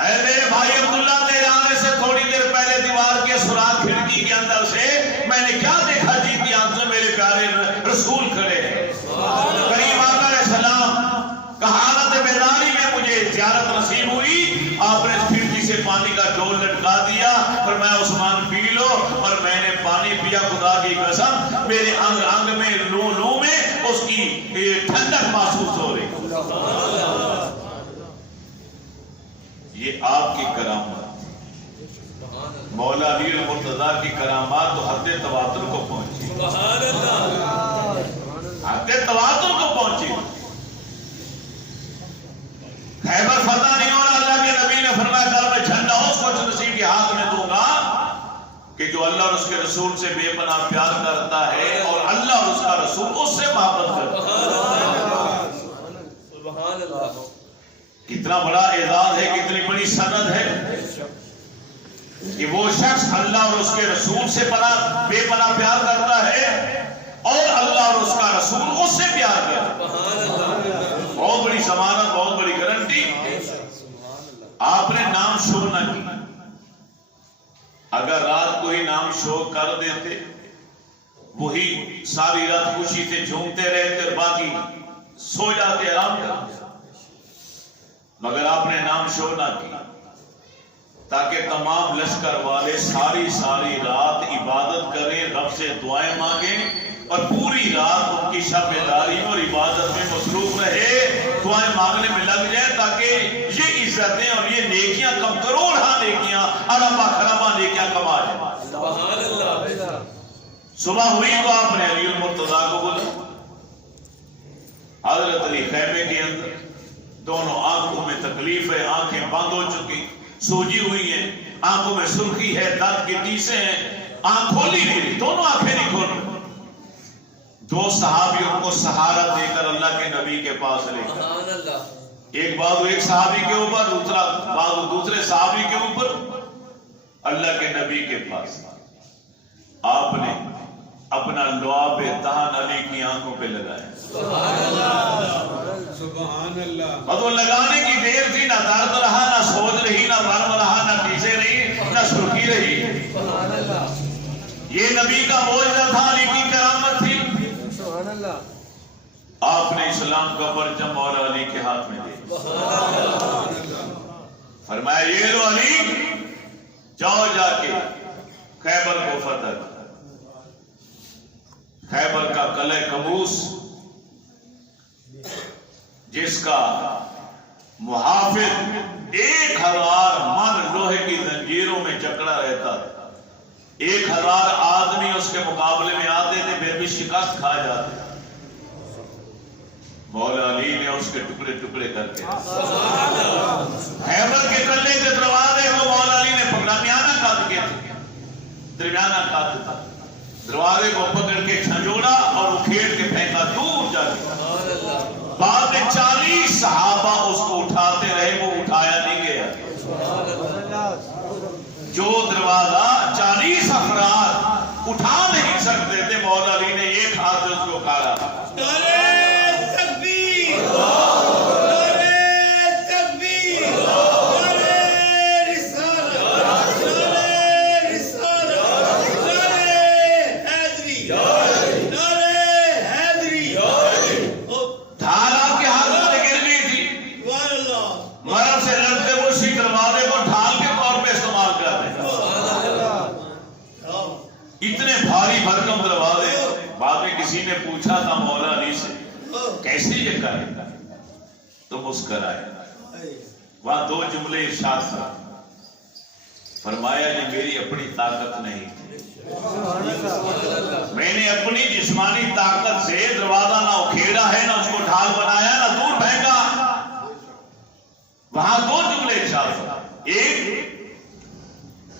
اے میرے بھائی عبداللہ، تیرے آنے سے تھوڑی دیر پہلے دیوار کے سوراخ کھڑکی کے اندر سے میں نے کیا دیکھا؟ جی کی آنکھ سے میرے پیارے رسول کھڑے ہیں، کریم آقا علیہ السلام کا حالت بیداری میں مجھے زیارت نصیب ہوئی، آپ نے کھڑکی سے پانی کا ڈول لٹکا دیا، اور میں عثمان پی لو، اور میں نے پانی پیا، خدا کی قسم میرے انگ انگ میں، لو لو میں اس کی ٹھنڈک محسوس ہو رہی۔ یہ آپ کی کرامت، مولا علی المرتضیٰ کی کرامات تو حد تواتر کو پہنچی، حد تواتر کو پہنچی۔ خیبر فتح نہیں ہونا، اللہ کے نبی نے فرمایا کل میں جھنڈا اس کو نصیب کے ہاتھ میں دوں گا کہ جو اللہ اور اس کے رسول سے بے پناہ پیار کرتا ہے اور اللہ اور اس کا رسول اس سے محبت کرتا ہے۔ سبحان اللہ۔ کتنا بڑا اعزاز ہے، کتنی بڑی سند ہے کہ وہ شخص اللہ اور اس کے رسول سے بے پناہ پیار کرتا ہے اور اللہ اور اس کا رسول اس سے پیار کرتا ہے۔ بہت بڑی ضمانت، بہت بڑی گارنٹی۔ آپ نے نام شو نہ کی، اگر رات کو ہی نام شو کر دیتے وہی ساری رات خوشی سے جھومتے رہتے اور باقی سو جاتے، آرام کرتے، مگر آپ نے نام شو نہ کی تاکہ تمام لشکر والے ساری رات عبادت کریں، رب سے دعائیں مانگیں اور پوری رات ان کی شب بیداری اور عبادت میں مصروف رہے، دعائیں مانگنے میں لگ جائے تاکہ یہ عزتیں اور یہ نیکیاں کم کروڑاں نیکیاں، اربا خرابا نیکیاں کما جائیں۔ سبحان اللہ۔ صبح ہوئی تو آپ نے علی المرتضیٰ کو بولا، حضرت علی خیمے کے اندر، دونوں آنکھوں میں تکلیف ہے، آنکھیں بند ہو چکی، سوجی ہوئی ہیں، آنکھوں میں سرخی ہے، دانت کے ٹیسے ہیں، آنکھ کھولی نہیں، دونوں آنکھیں نہیں کھول رہی۔ دو صحابیوں کو سہارا دے کر اللہ کے نبی کے پاس لے گئے، سبحان اللہ۔ ایک بازو ایک صحابی کے اوپر، دوسرا بازو دوسرے صحابی کے اوپر، اللہ کے نبی کے پاس آپ نے اپنا لعاب دہن علی کی آنکھوں پہ لگایا۔ سبحان اللہ۔ سبحان اللہ۔ اور وہ لگانے کی دیر تھی، نہ درد رہا، نہ سوج رہی، نہ ورم رہا، نہ ٹیسے رہی، نہ سرخی رہی۔ سبحان اللہ۔ یہ نبی کا معجزہ تھا، علی کی کرامت تھی۔ سبحان اللہ۔ آپ نے اسلام کا پرچم مولا علی کے ہاتھ میں دیا، فرمایا یہ لو علی، جاؤ جا کے خیبر کو فتح کرو۔ خیبر کا قلعہ قبوس جس کا محافظ 1000 من لوہے کی زنجیروں میں جکڑا رہتا تھا، 1000 آدمی اس کے مقابلے میں آتے تھے، پھر بھی شکست کھا جاتے۔ مولا علی نے اس کے ٹکڑے ٹکڑے کر کے خیبر کے قلعے کے دروازے کو مولا علی نے پکڑا، درمیانہ قد کے درمیانہ قد تھا، دروازے کو پکڑ کے جھنجوڑا اور اکھیڑ کے پھینکا دور جا کے۔ بعد میں 40 صحابہ اس کو اٹھاتے رہے، وہ اٹھایا نہیں گیا۔ جو دروازہ 40 افراد اٹھا نہیں سکتے تھے، مولا علی نے ایک ہاتھ سے اس کو کھالا۔ اتنے بھاری بھرکم دروازے۔ بعد میں کسی نے پوچھا تھا مولا علی سے کیسے یہ کرے تو مسکرائے۔ وہاں 2 جملے ارشاد فرمایا، یہ میری اپنی طاقت نہیں تھی، میں نے اپنی جسمانی طاقت سے دروازہ نہ اکھیڑا ہے، نہ اس کو ڈھال بنایا، نہ دور پھینکا۔ وہاں 2 جملے ارشاد، ایک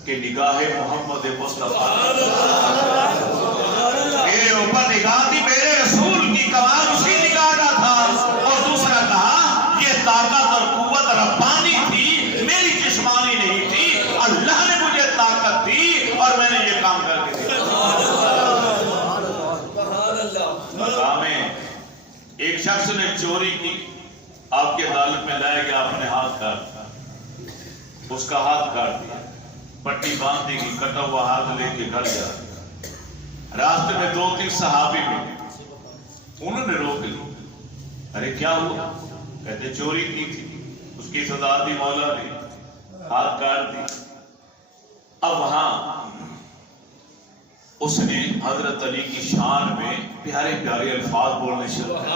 کہ نگاہ محمد مصطفیٰ میرے اوپر نگاہ تھی، میرے رسول کی کمال اس کی نگاہ کا تھا، اور دوسرا کہا یہ طاقت اور قوت ربانی تھی، میری جسمانی نہیں تھی، اللہ نے مجھے طاقت دی اور میں نے یہ کام کر کے دیا۔ مقام ایک شخص نے چوری کی، آپ کے عدالت میں لائے گیا، آپ نے ہاتھ کاٹ دیا، اس کا ہاتھ کاٹ دیا، پٹی باندھ دی گئی، کٹا ہوا ہاتھ لے کے گھر گیا۔ راستے میں 2-3 صحابی ملے، انہوں نے روک لی، ارے کیا ہوا؟ کہتے چوری کی تھی، اس کی سزا دی مولا علی، ہاتھ کاٹ دی۔ اب وہاں اس نے حضرت علی کی شان میں پیارے پیارے الفاظ بولنے شروع کر۔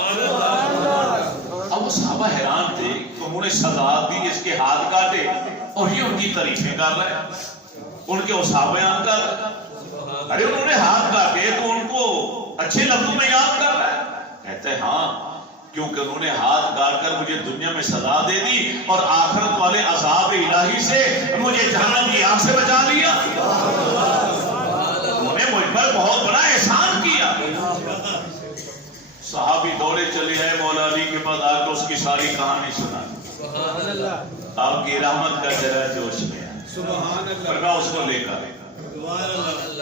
اب وہ صحابہ حیران تھے کہ انہوں نے سزا دی، اس کے ہاتھ کاٹے اور یہ ان کی تعریفیں کر رہے ہیں، ان کے اوصاف بیان کر رہے ہیں۔ ارے انہوں نے ہاتھ کاٹے تو ان کو اچھے لفظوں میں یاد کر رہا ہے۔ کہتے ہیں ہاں، کیونکہ انہوں نے ہاتھ کاٹ کر مجھے دنیا میں سزا دے دی اور آخرت والے عذاب الہی سے مجھے جہنم کی آگ سے بچا لیا۔ انہوں نے مجھ پر بہت بڑا احسان کیا۔ صحابی دوڑے چلے آئے مولا علی کے پاس، آ کے اس کی ساری کہانی سنا۔ آپ کی رحمت کا ذرا جوش میں فرما اس کو لے کر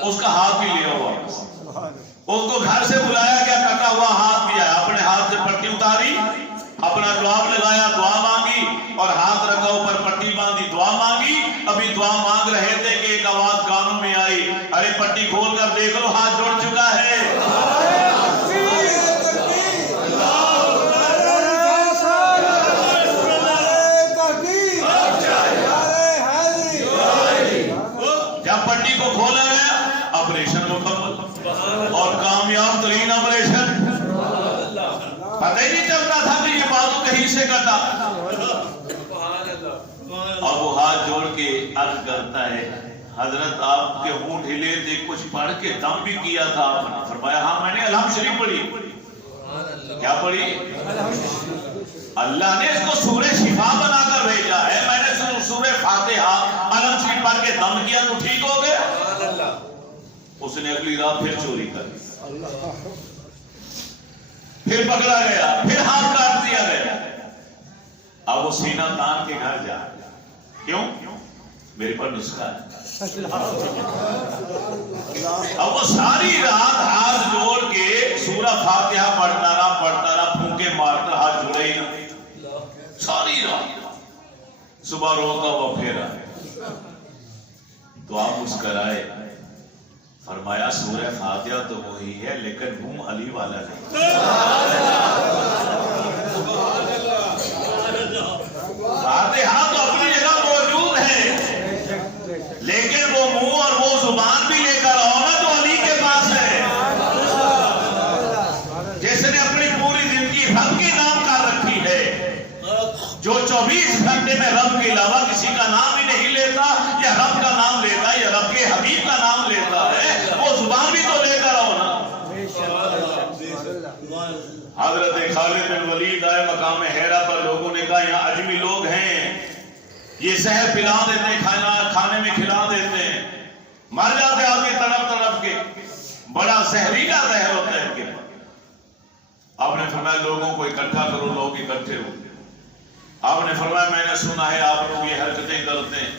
اس کا ہاتھ بھی لیا ہوا، اس کو گھر سے بلایا گیا، کٹا ہوا ہاتھ بھی آیا، اپنے ہاتھ سے پٹی اتاری، اپنا جواب لگایا، دعا مانگی اور ہاتھ رکھا اوپر پٹی باندھی، دعا مانگی۔ ابھی دعا مانگ رہے تھے کہ ایک آواز کانوں میں آئی، ارے پٹی کھول کر دیکھ لو، ہاتھ جڑ چکا ہے۔ پٹی کو کھولا گیا، آپریشن مکمل اور کامیاب ترین آپریشن۔ پتہ ہی نہیں چلتا تھا کہ یہ بازو کہیں سے کٹا۔ اور وہ ہاتھ جوڑ کے عرض کرتا ہے، حضرت آپ کے ہونٹ ہلے تھے، کچھ پڑھ کے دم بھی کیا تھا آپ نے؟ فرمایا ہاں میں نے الحمد شریف پڑھی۔ کیا پڑھی؟ اللہ نے اس کو سورہ شفا بنا کر بھیجا ہے، میں نے سورہ فاتحہ الحمد شریف پڑھ کے دم کیا تو ٹھیک ہو گیا۔ اس نے اگلی رات پھر چوری کر دی، پھر پکڑا گیا، پھر ہاتھ کاٹ دیا گیا۔ اب وہ سینہ تان کے گھر جا، کیوں؟ میرے پر نسخہ ہے۔ اب وہ ساری رات ہاتھ جوڑ کے سورہ فاتحہ پڑھتا رہا، پھونکے مارتا، ہاتھ جڑے ہی نہ، ساری رات۔ صبح روتا ہوا پھیرا تو آپ مسکرائے، فرمایا سورہ فاتحہ تو وہی ہے لیکن منہ علی والا نہیں۔ فاتحہ تو اپنی جگہ موجود ہے لیکن وہ منہ اور وہ زبان بھی لے کر آؤ نا جو علی کے پاس ہے، جس نے اپنی پوری زندگی رب کے نام کر رکھی ہے، جو 24 گھنٹے میں رب کے علاوہ کسی کا نام ہی نہیں لیتا، یا رب کا نام لیتا ہے یا رب کے حبیب کا نام لیتا ہے، وہ زبان بھی تو لے کر آؤ نا۔ حضرت خالد بن ولید آئے مقام حیرہ پر، لوگوں نے کہا یہاں عجمی لوگ ہیں، یہ زہر پلا دیتے ہیں، کھانے میں کھلا دیتے ہیں، مر جاتے آدمی تڑپ تڑپ کے، بڑا زہریلا زہر ہوتا ہے ان کے پاس۔ آپ نے فرمایا لوگوں کو اکٹھا کرو، لوگ اکٹھے ہو۔ آپ نے فرمایا میں نے سنا ہے آپ لوگ یہ حرکتیں کرتے ہیں،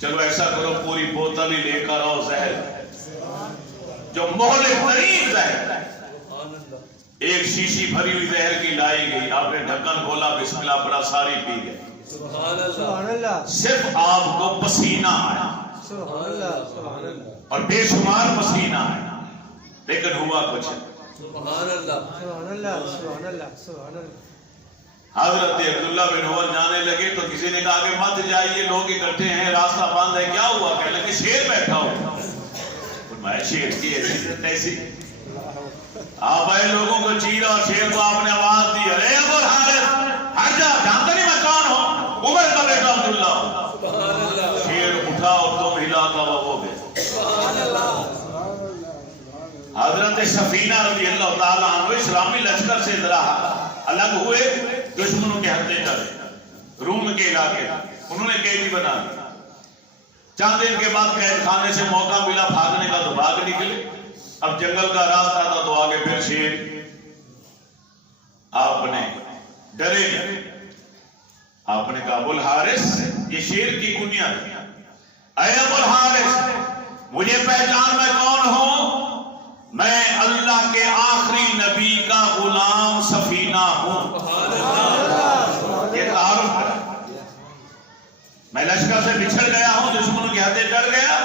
چلو ایسا کرو پوری بوتل ہی لے کر آؤ زہر، جو مہلک ترین زہر، ایک شیشی بھری ہوئی زہر کی لائی گئی۔ آپ نے ڈھکن کھولا، بسم اللہ پڑھا، ساری پی گئے۔ سبحان اللہ، صرف آپ کو پسینہ آیا سبحان اللہ، سبحان اللہ، اور بے شمار پسینہ آیا، لیکن ہوا کچھ۔ سبحان اللہ، سبحان اللہ، سبحان اللہ، سبحان اللہ۔ حضرت عبداللہ بن عمر جانے لگے تو کسی نے کہا کہ مت جائیے، لوگ اکٹھے ہیں، راستہ بند ہے، کیا ہوا؟ کہنے لگے شیر بیٹھا ہو۔ فرمایا شیر کی ایسی آپ آئے، لوگوں کو چیرا اور شیر کو آپ نے آواز دی، ارے ابو الحارث ہٹ جا، جانتا نہیں میں کون ہوں؟ عمر کا بیٹا عبداللہ۔ شیر اٹھا اور تم ہلاتا ہوا وہ گئے۔ حضرت سفینہ رضی اللہ تعالیٰ عنہ اسلامی لشکر سے ذرا الگ ہوئے، دشمنوں کے ہتھے چلے، روم کے علاقے، انہوں نے قیدی بنا دیا۔ چند دن کے بعد قید خانے سے موقع ملا بھاگنے کا تو بھاگ نکلے۔ اب جنگل کا راستہ تھا تو آگے پھر شیر۔ آپ نے ڈرے نہیں، آپ نے کہا ابو الحارث، یہ شیر کی کنیت، اے ابو الحارث مجھے پہچان میں کون ہوں؟ میں اللہ کے آخری نبی کا غلام سفینہ ہوں۔ یہ تعارف ہے۔ میں لشکر سے بچھڑ گیا ہوں، دشمنوں کے ہتھے ڈر گیا،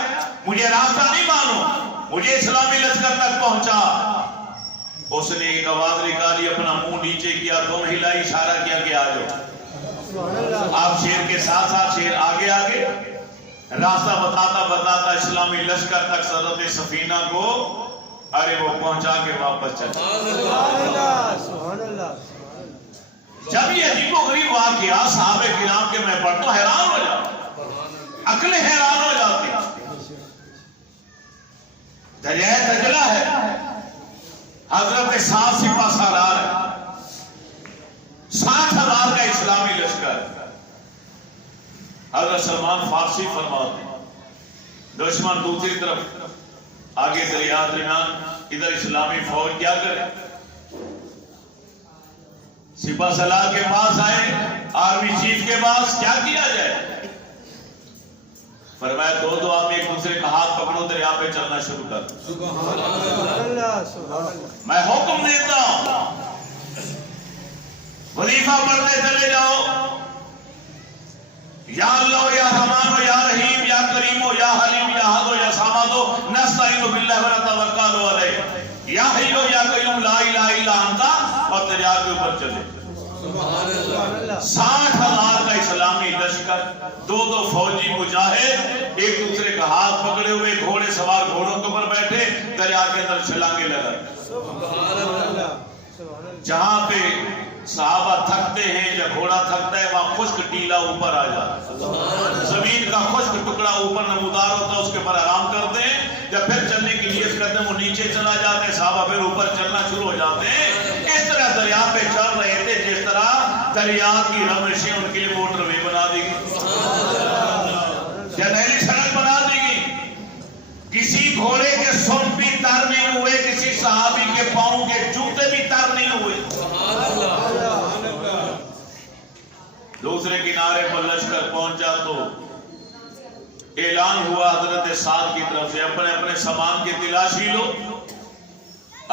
مجھے راستہ نہیں معلوم، مجھے اسلامی لشکر تک پہنچا۔ اس نے ایک آواز نکالی، اپنا منہ نیچے کیا، دم ہلائی، اشارہ کیا کہ آ جاؤ۔ آپ شیر کے ساتھ ساتھ شیر آگے آگے راستہ بتاتا بتاتا اسلامی لشکر تک حضرت سفینہ کو ارے وہ پہنچا کے واپس چلے۔ جب یہ عجیب و غریب واقعہ صحابہ کرام کے میں پڑھتا ہوں حیران ہو جاتا، عقلیں حیران ہو جاتی۔ دریائے دجلہ ہے، حضرت 7 سپہ سالار ہے، 60,000 کا اسلامی لشکر۔ حضرت سلمان فارسی فرماتے ہیں دشمن دوسری طرف آگے دریا درمیان، ادھر اسلامی فوج کیا کرے؟ سپہ سالار کے پاس آئے، آرمی چیف کے پاس، کیا کیا جائے؟ فرمایا دو آدمی ایک دوسرے کا ہاتھ پکڑو، دریا پہ چلنا شروع کر۔ سبحان اللہ، میں حکم دیتا ہوں وظیفہ پڑھتے چلے جاؤ، یا اللہ یا رحمان یا رحیم یا کریم یا حلیم یا حد یا سامد نستعین باللہ ونتوکل علیہ یا حی یا قیوم لا الہ الا انت، اور دریا کے اوپر چلے۔ 60,000 کا اسلامی لشکر، 2 فوجی مجاہد ایک دوسرے کا ہاتھ پکڑے ہوئے، گھوڑے سوار گھوڑوں کے اوپر بیٹھے، دریا کے اندر چھلانگے لگا۔ جہاں پہ صحابہ تھکتے ہیں یا گھوڑا تھکتا ہے وہاں خشک ٹیلا اوپر آ جاتا، زمین کا خشک ٹکڑا اوپر نمودار ہوتا ہے، اس کے پر آرام کرتے ہیں، جب پھر چلنے کی نیت کرتے ہیں وہ نیچے چلا جاتے ہیں، صحابہ پھر اوپر چلنا شروع ہو جاتے ہیں۔ اس طرح دریا پہ چل رہے تھے، جس طرح دریا کی رمشیں ان کے لیے موٹر وے بنا دی گئی، جرنیلی سڑک بنا دی گئی۔ کسی گھوڑے کے سن بھی تر نہیں ہوئے، کسی صحابی کے پاؤں کے جوتے بھی تر نہیں ہوئے۔ دوسرے کنارے پر لشکر پہنچا تو اعلان ہوا حضرت سعد کی طرف سے، اپنے اپنے سامان کی تلاشی لو،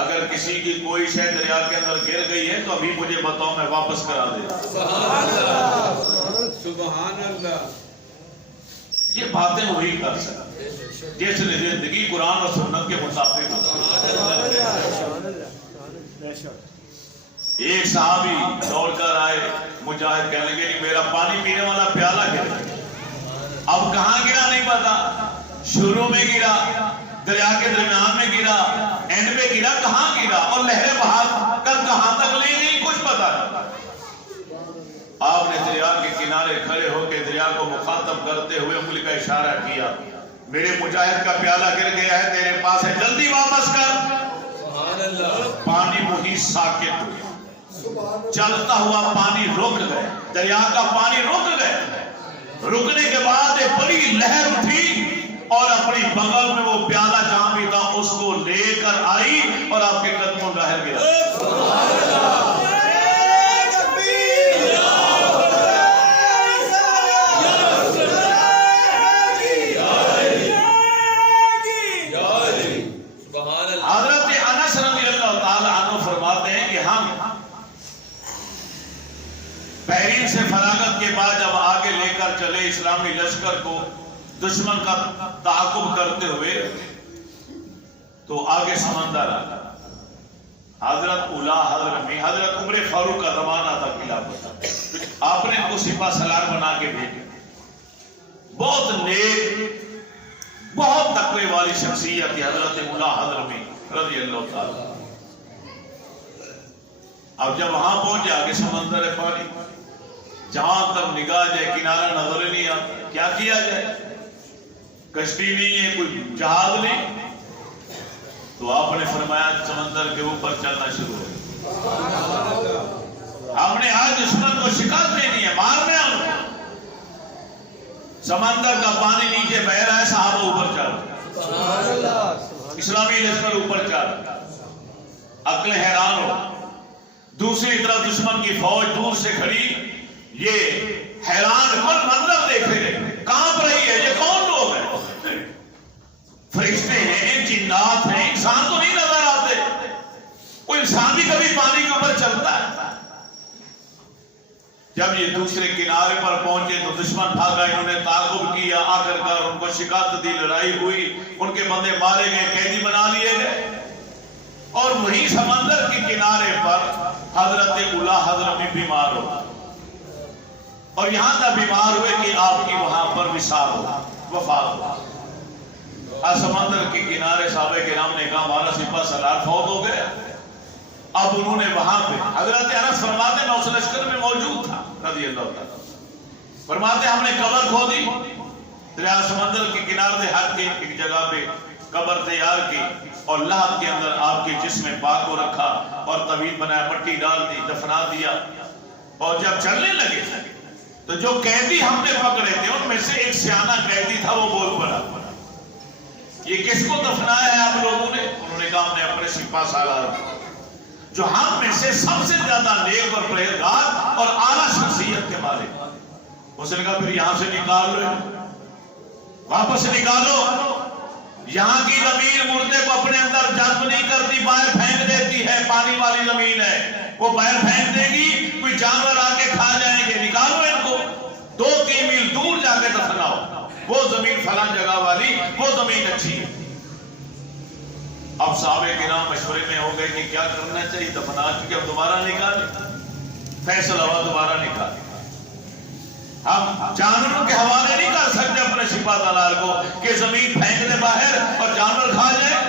اگر کسی کی کوئی شے دریا کے اندر گر گئی ہے تو ابھی مجھے بتاؤ، میں واپس کرا دے۔ سبحان اللہ، یہ باتیں وہی کر سکتے جس نے زندگی قرآن اور سنت کے مطابق ہو۔ ایک صحابی دوڑ کر آئے، مجاہد کہنے لگے نہیں میرا پانی پینے والا پیالہ گر، اب کہاں گرا نہیں پتا، شروع میں گرا، دریا کے درمیان میں گرا، اینڈ میں گرا، کہاں گرا اور لہریں بہا کر کہاں تک لے گئی کچھ پتا نہیں۔ آپ نے دریا کے کنارے کھڑے ہو کے دریا کو مخاطب کرتے ہوئے انگلی کا اشارہ کیا، میرے مجاہد کا پیالہ گر گیا ہے، تیرے پاس ہے، جلدی واپس کر۔ پانی وہی ساکت ہو گیا۔ چلتا ہوا پانی رک گئے، دریا کا پانی رک گئے، رکنے کے بعد ایک بڑی لہر اٹھی اور اپنی بغل میں وہ پیالہ جہاں بھی تھا اس کو لے کر آئی اور آپ کے قدموں ظاہر گیا۔ حضرت انس رضی اللہ تعالی عنہ فرماتے ہیں کہ ہم بحرین سے فراغت کے بعد جب آگے لے کر چلے اسلامی لشکر کو دشمن کا تعاقب کرتے ہوئے تو آگے سمندر آ حضرت اولا حضرت عمر فاروق کا زمانہ تھا خلافت، آپ نے ان کو سپاہ سالار بنا کے بھیجا، بہت نیک بہت تقوی والی شخصیت تھی حضرت اولا حضرمی رضی اللہ تعالی۔ اب جب وہاں پہنچے آگے سمندر ہے پانی، جہاں تک نگاہ جائے کنارہ نظر نہیں آتا، کیا کیا جائے؟ کشتی نہیں ہے، کوئی جہاز نہیں، تو آپ نے فرمایا سمندر کے اوپر چلنا شروع ہو۔ آپ نے آج دشمن کو شکست دینی ہے، مارنا ہے ان کو۔ سمندر کا پانی نیچے بہ رہا ہے، صحابہ اوپر چل، اسلامی لشکر اوپر چل، عقل حیران ہو۔ دوسری طرف دشمن کی فوج دور سے کھڑی، یہ حیران کن منظر دیکھ رہے، کانپ رہی ہے، یہ کون لوگ ہیں؟ فرشتے ہیں، جنات ہیں، انسان تو نہیں نظر آتے، کوئی انسان بھی کبھی پانی کے اوپر چلتا ہے؟ جب یہ دوسرے کنارے پر پہنچے تو دشمن بھاگا، انہوں نے تعاقب کیا، آخر کار ان کو شکست دی، لڑائی ہوئی، ان کے بندے مارے گئے، قیدی بنا لیے گئے، اور وہی سمندر کے کنارے پر حضرت اولا حضرمی بیمار ہو، اور یہاں تک بیمار ہوئے کہ آپ کی وہاں پر وصال ہو، وفات ہو۔ سمندر کے کنارے صحابہ کرام نے کہا ہمارا سپاہ سالار فوت ہو گیا۔ اب انہوں نے وہاں پہ حضرت انس فرماتے میں اس لشکر میں موجود تھا رضی اللہ تعالیٰ، فرماتے ہم نے قبر کھودی، دریا سمندر کے کنارے ہٹ کے ایک جگہ پہ قبر تیار کی اور لحد کے اندر آپ کے جسم پاک کو رکھا اور طویل بنایا، مٹی ڈال دی، دفنا دیا۔ اور جب چلنے لگے تو جو قیدی ہم نے پکڑے تھے ان میں سے ایک سیانہ قیدی تھا، وہ بول پڑا یہ کس کو دفنایا ہے آپ لوگوں نے؟ انہوں نے کہا ہم نے اپنے سپاہ سالار جو ہم میں سے سب سے زیادہ نیک اور پرہیزگار اور اعلیٰ شخصیت کے مالک۔ اس نے کہا پھر یہاں سے نکال لو، واپس نکالو، یہاں کی زمین مردے کو اپنے اندر جذب نہیں کرتی، باہر پھینک دیتی ہے، پانی والی زمین ہے، وہ باہر پھینک دے گی، کوئی جانور آ کے کھا جائیں گے، نکالو ان کو، 2-3 میل دور جا کے دفناؤ، وہ زمین فلاں جگہ والی، وہ زمین اچھی ہے۔ اب صحابہ کرام مشورے میں ہو گئے کہ کیا کرنا چاہیے، دفنا چکے اب دوبارہ نکالیں، فیصلہ ہوا دوبارہ نکالیں۔ ہم جانوروں کے حوالے نہیں کر سکتے اپنے سپاہ سالار کو کہ زمین پھینک دے باہر اور جانور کھا جائے۔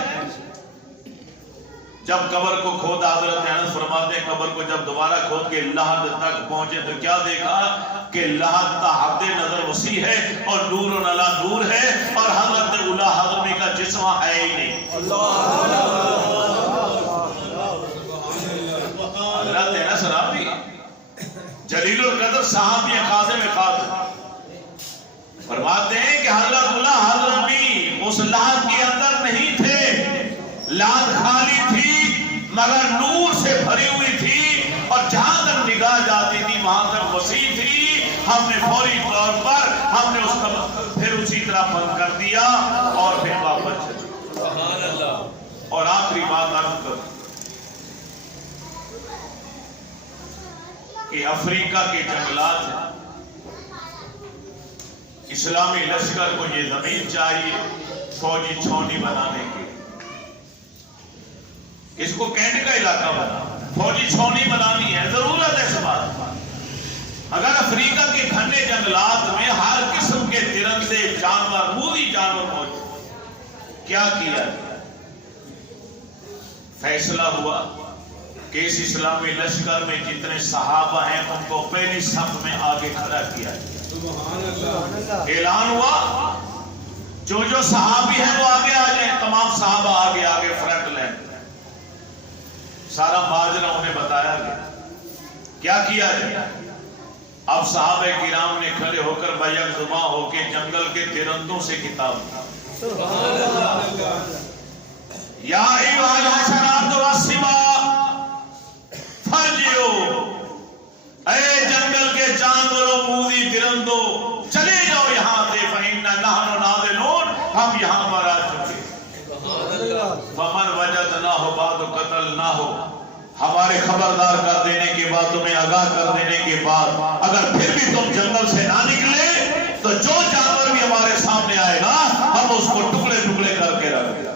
جب قبر کو کھودا، حضرت انس فرماتے ہیں قبر کو جب دوبارہ کھود کے لحد تک پہنچے تو کیا دیکھا کہ لحد تا حد نظر وسیع ہے اور نور علی نور ہے، اور حضرت اولا حضرمی کا جسم ہے ہی نہیں۔ حضرت انس رابی جلیل القدر صحابی خاصم خاص فرماتے ہیں کہ حضرت اولا حضرمی اس لحد کے اندر نہیں تھے، لحد خالی تھی مگر نور سے بھری ہوئی تھی، اور جہاں تک نگاہ جاتی تھی وہاں تک وسیع تھی۔ ہم نے فوری طور پر ہم نے اس کا پھر اسی طرح بند کر دیا اور پھر واپس چلے۔ سبحان اللہ۔ اور آخری بات عرض کروں کہ افریقہ کے جنگلات ہیں، اسلامی لشکر کو یہ زمین چاہیے فوجی چھاؤنی بنانے کی، اس کو کینٹ کا علاقہ بنا، فوجی چھاؤنی بنانی ہے، ضرورت ہے اس بات۔ اگر افریقہ کے گھنے جنگلات میں ہر قسم کے درندے جانور، موذی جانور موجود، کیا کیا جائے؟ فیصلہ ہوا کہ اس اسلامی لشکر میں جتنے صحابہ ہیں ان کو پہلی صف میں آگے کھڑا کیا جائے۔ سبحان اللہ۔ اعلان ہوا جو صحابی ہیں وہ آگے آ جائیں، تمام صحابہ آگے فرنٹ لائن۔ سارا ماجرا انہیں بتایا گیا، کیا کیا جائے؟ اب صحابہ کرام نے کھڑے ہو کر بیک زباں ہو کے جنگل کے ترندوں سے کتاب یا ایھا الحشرات والسباع فرجعوا، اے جنگل کے جانوروں موذی درندوں چلے جاؤ یہاں سے، فإنا نحن نازلون، ہم یہاں پر آ چکے۔ فمن وجدناہ بعد قتلناہ، ہمارے خبردار کر دینے کے بعد، تمہیں آگاہ کر دینے کے بعد اگر پھر بھی تم جنگل سے نہ نکلے تو جو جانور بھی ہمارے سامنے آئے گا ہم اس کو ٹکڑے ٹکڑے کر کے رکھ دیں۔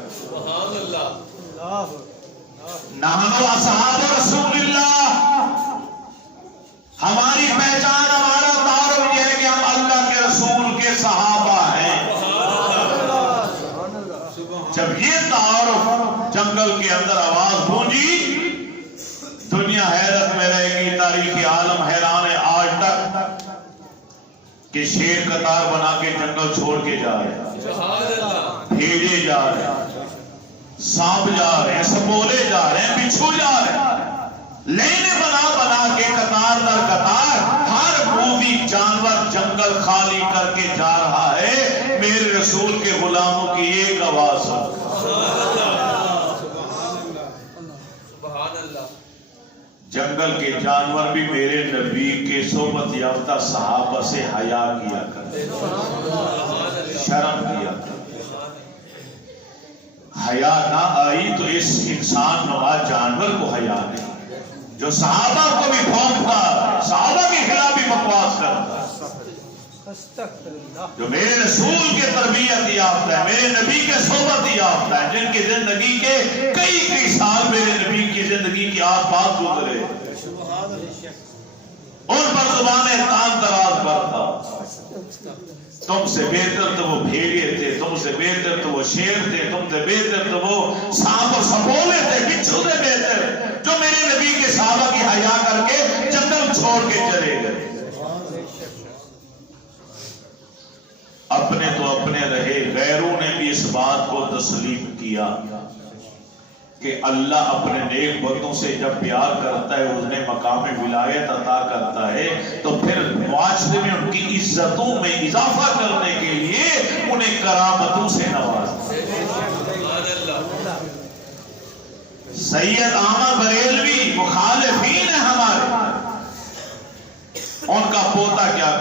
نحن اصحاب رسول اللہ، ہماری پہچان، ہمارا تعارف یہ ہے کہ ہم اللہ کے رسول کے صحابہ ہیں۔ جب یہ تعارف جنگل کے اندر آواز گونجی، دنیا حیرت میں رہے گی، تاریخ عالم حیران ہے آج تک کہ شیر قطار بنا کے جنگل چھوڑ کے جا رہے ہیں، بھیڑے جا رہے ہیں، سانپ جا رہے ہیں، سپولے جا رہے ہیں، بچھو جا رہے ہیں، لینے بنا بنا کے قطار در قطار ہر موذی جانور جنگل خالی کر کے جا رہا ہے، میرے رسول کے غلاموں کی ایک آواز ہے۔ جنگل کے جانور بھی میرے نبی کے صحبت یافتہ صحابہ سے حیا کیا کرتے، شرم کیا کرتے۔ حیا نہ آئی تو اس انسان نواز جانور کو حیا نہیں، جو صحابہ کو بھی بھونکتا ہے، صحابہ کے خلاف بھی بکواس کرتا ہے، جو میرے رسول کے تربیت یافتہ ہے، میرے نبی کے صحبت یافتہ ہے، جن کی زندگی کے کئی سال میرے نبی کی زندگی کی آس پاس گزرے، ان پر زبان تان دراز کرتا۔ تم سے بہتر تو وہ بھیڑیے تھے، تم سے بہتر تو وہ شیر تھے، تم سے بہتر تو وہ سانپ اور سپولے تھے، بچھو سے بہتر جو میرے نبی کے صحابہ کی حیا کر کے جنگل چھوڑ کے چلے گئے۔ اپنے تو اپنے رہے، غیروں نے بھی اس بات کو تسلیم کیا کہ اللہ اپنے نیک بندوں سے جب پیار کرتا ہے، انہیں مقام ولایت عطا کرتا ہے، تو پھر معاشرے میں ان کی عزتوں میں اضافہ کرنے کے لیے انہیں کرامتوں سے نوازتا ہے۔ سید احمد بریلوی مخالفین ہیں ہمارے، ان کا پوتا کیا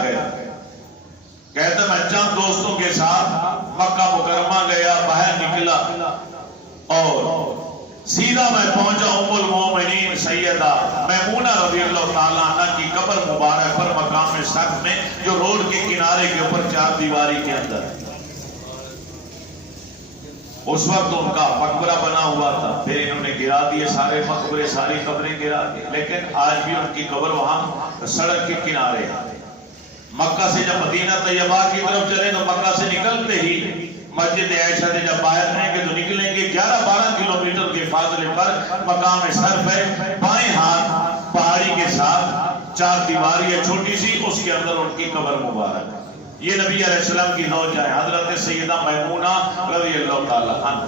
کہتا میں چند دوستوں کے ساتھ مکہ مکرمہ گیا، باہر نکلا اور سیدھا میں پہنچا ام المومنین سیدہ میمونہ رضی اللہ تعالیٰ عنہ کی قبر مبارک پر، مقام سقف میں جو روڈ کے کنارے کے اوپر چار دیواری کے اندر ہے۔ اس وقت ان کا مقبرہ بنا ہوا تھا، پھر انہوں نے گرا دیے سارے مقبرے، ساری قبریں گرا دی، لیکن آج بھی ان کی قبر وہاں سڑک کے کنارے ہے۔ مکہ سے جب مدینہ طیبہ کی طرف چلے تو مکہ سے نکلتے ہی مسجد عائشہ سے جب باہر رہیں گے تو نکلیں گے 11-12 کلومیٹر کے فاصلے پر مقام صرف ہے، بائیں ہاتھ پہاڑی کے ساتھ چار دیواری ہے چھوٹی سی، اس کے اندر ان کی قبر مبارک ہے۔ یہ نبی علیہ السلام کی زوجہ ہے حضرت سیدہ میمونہ رضی اللہ تعالیٰ عنہ،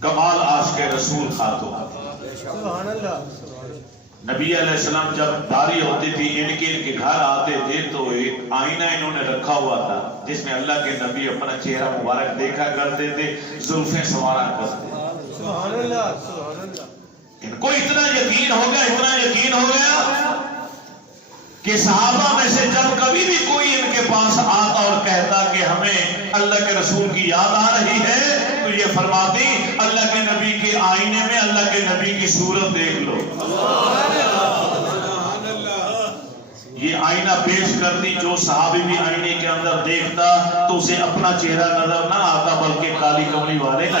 کمال عاشق رسول خاتون۔ سبحان اللہ۔ نبی علیہ السلام جب داری ہوتی تھی، ان کے گھر آتے تھے تو ایک آئینہ انہوں نے رکھا ہوا تھا جس میں اللہ کے نبی اپنا چہرہ مبارک دیکھا کرتے تھے، زلفیں سنوارا کرتے تھے۔ سبحان اللہ، سبحان اللہ۔ ان کو اتنا یقین ہو گیا کہ صحابہ میں سے جب کبھی بھی کوئی ان کے پاس آتا اور کہتا کہ ہمیں اللہ کے رسول کی یاد آ رہی ہے، تو یہ فرماتی اللہ کے نبی کے آئینے میں اللہ کے نبی کی صورت دیکھ لو۔ یہ آئینہ پیش کرتی، جو صحابی بھی آئینے کے اندر دیکھتا تو اسے اپنا چہرہ نظر نہ آتا بلکہ کالی کملی والے کا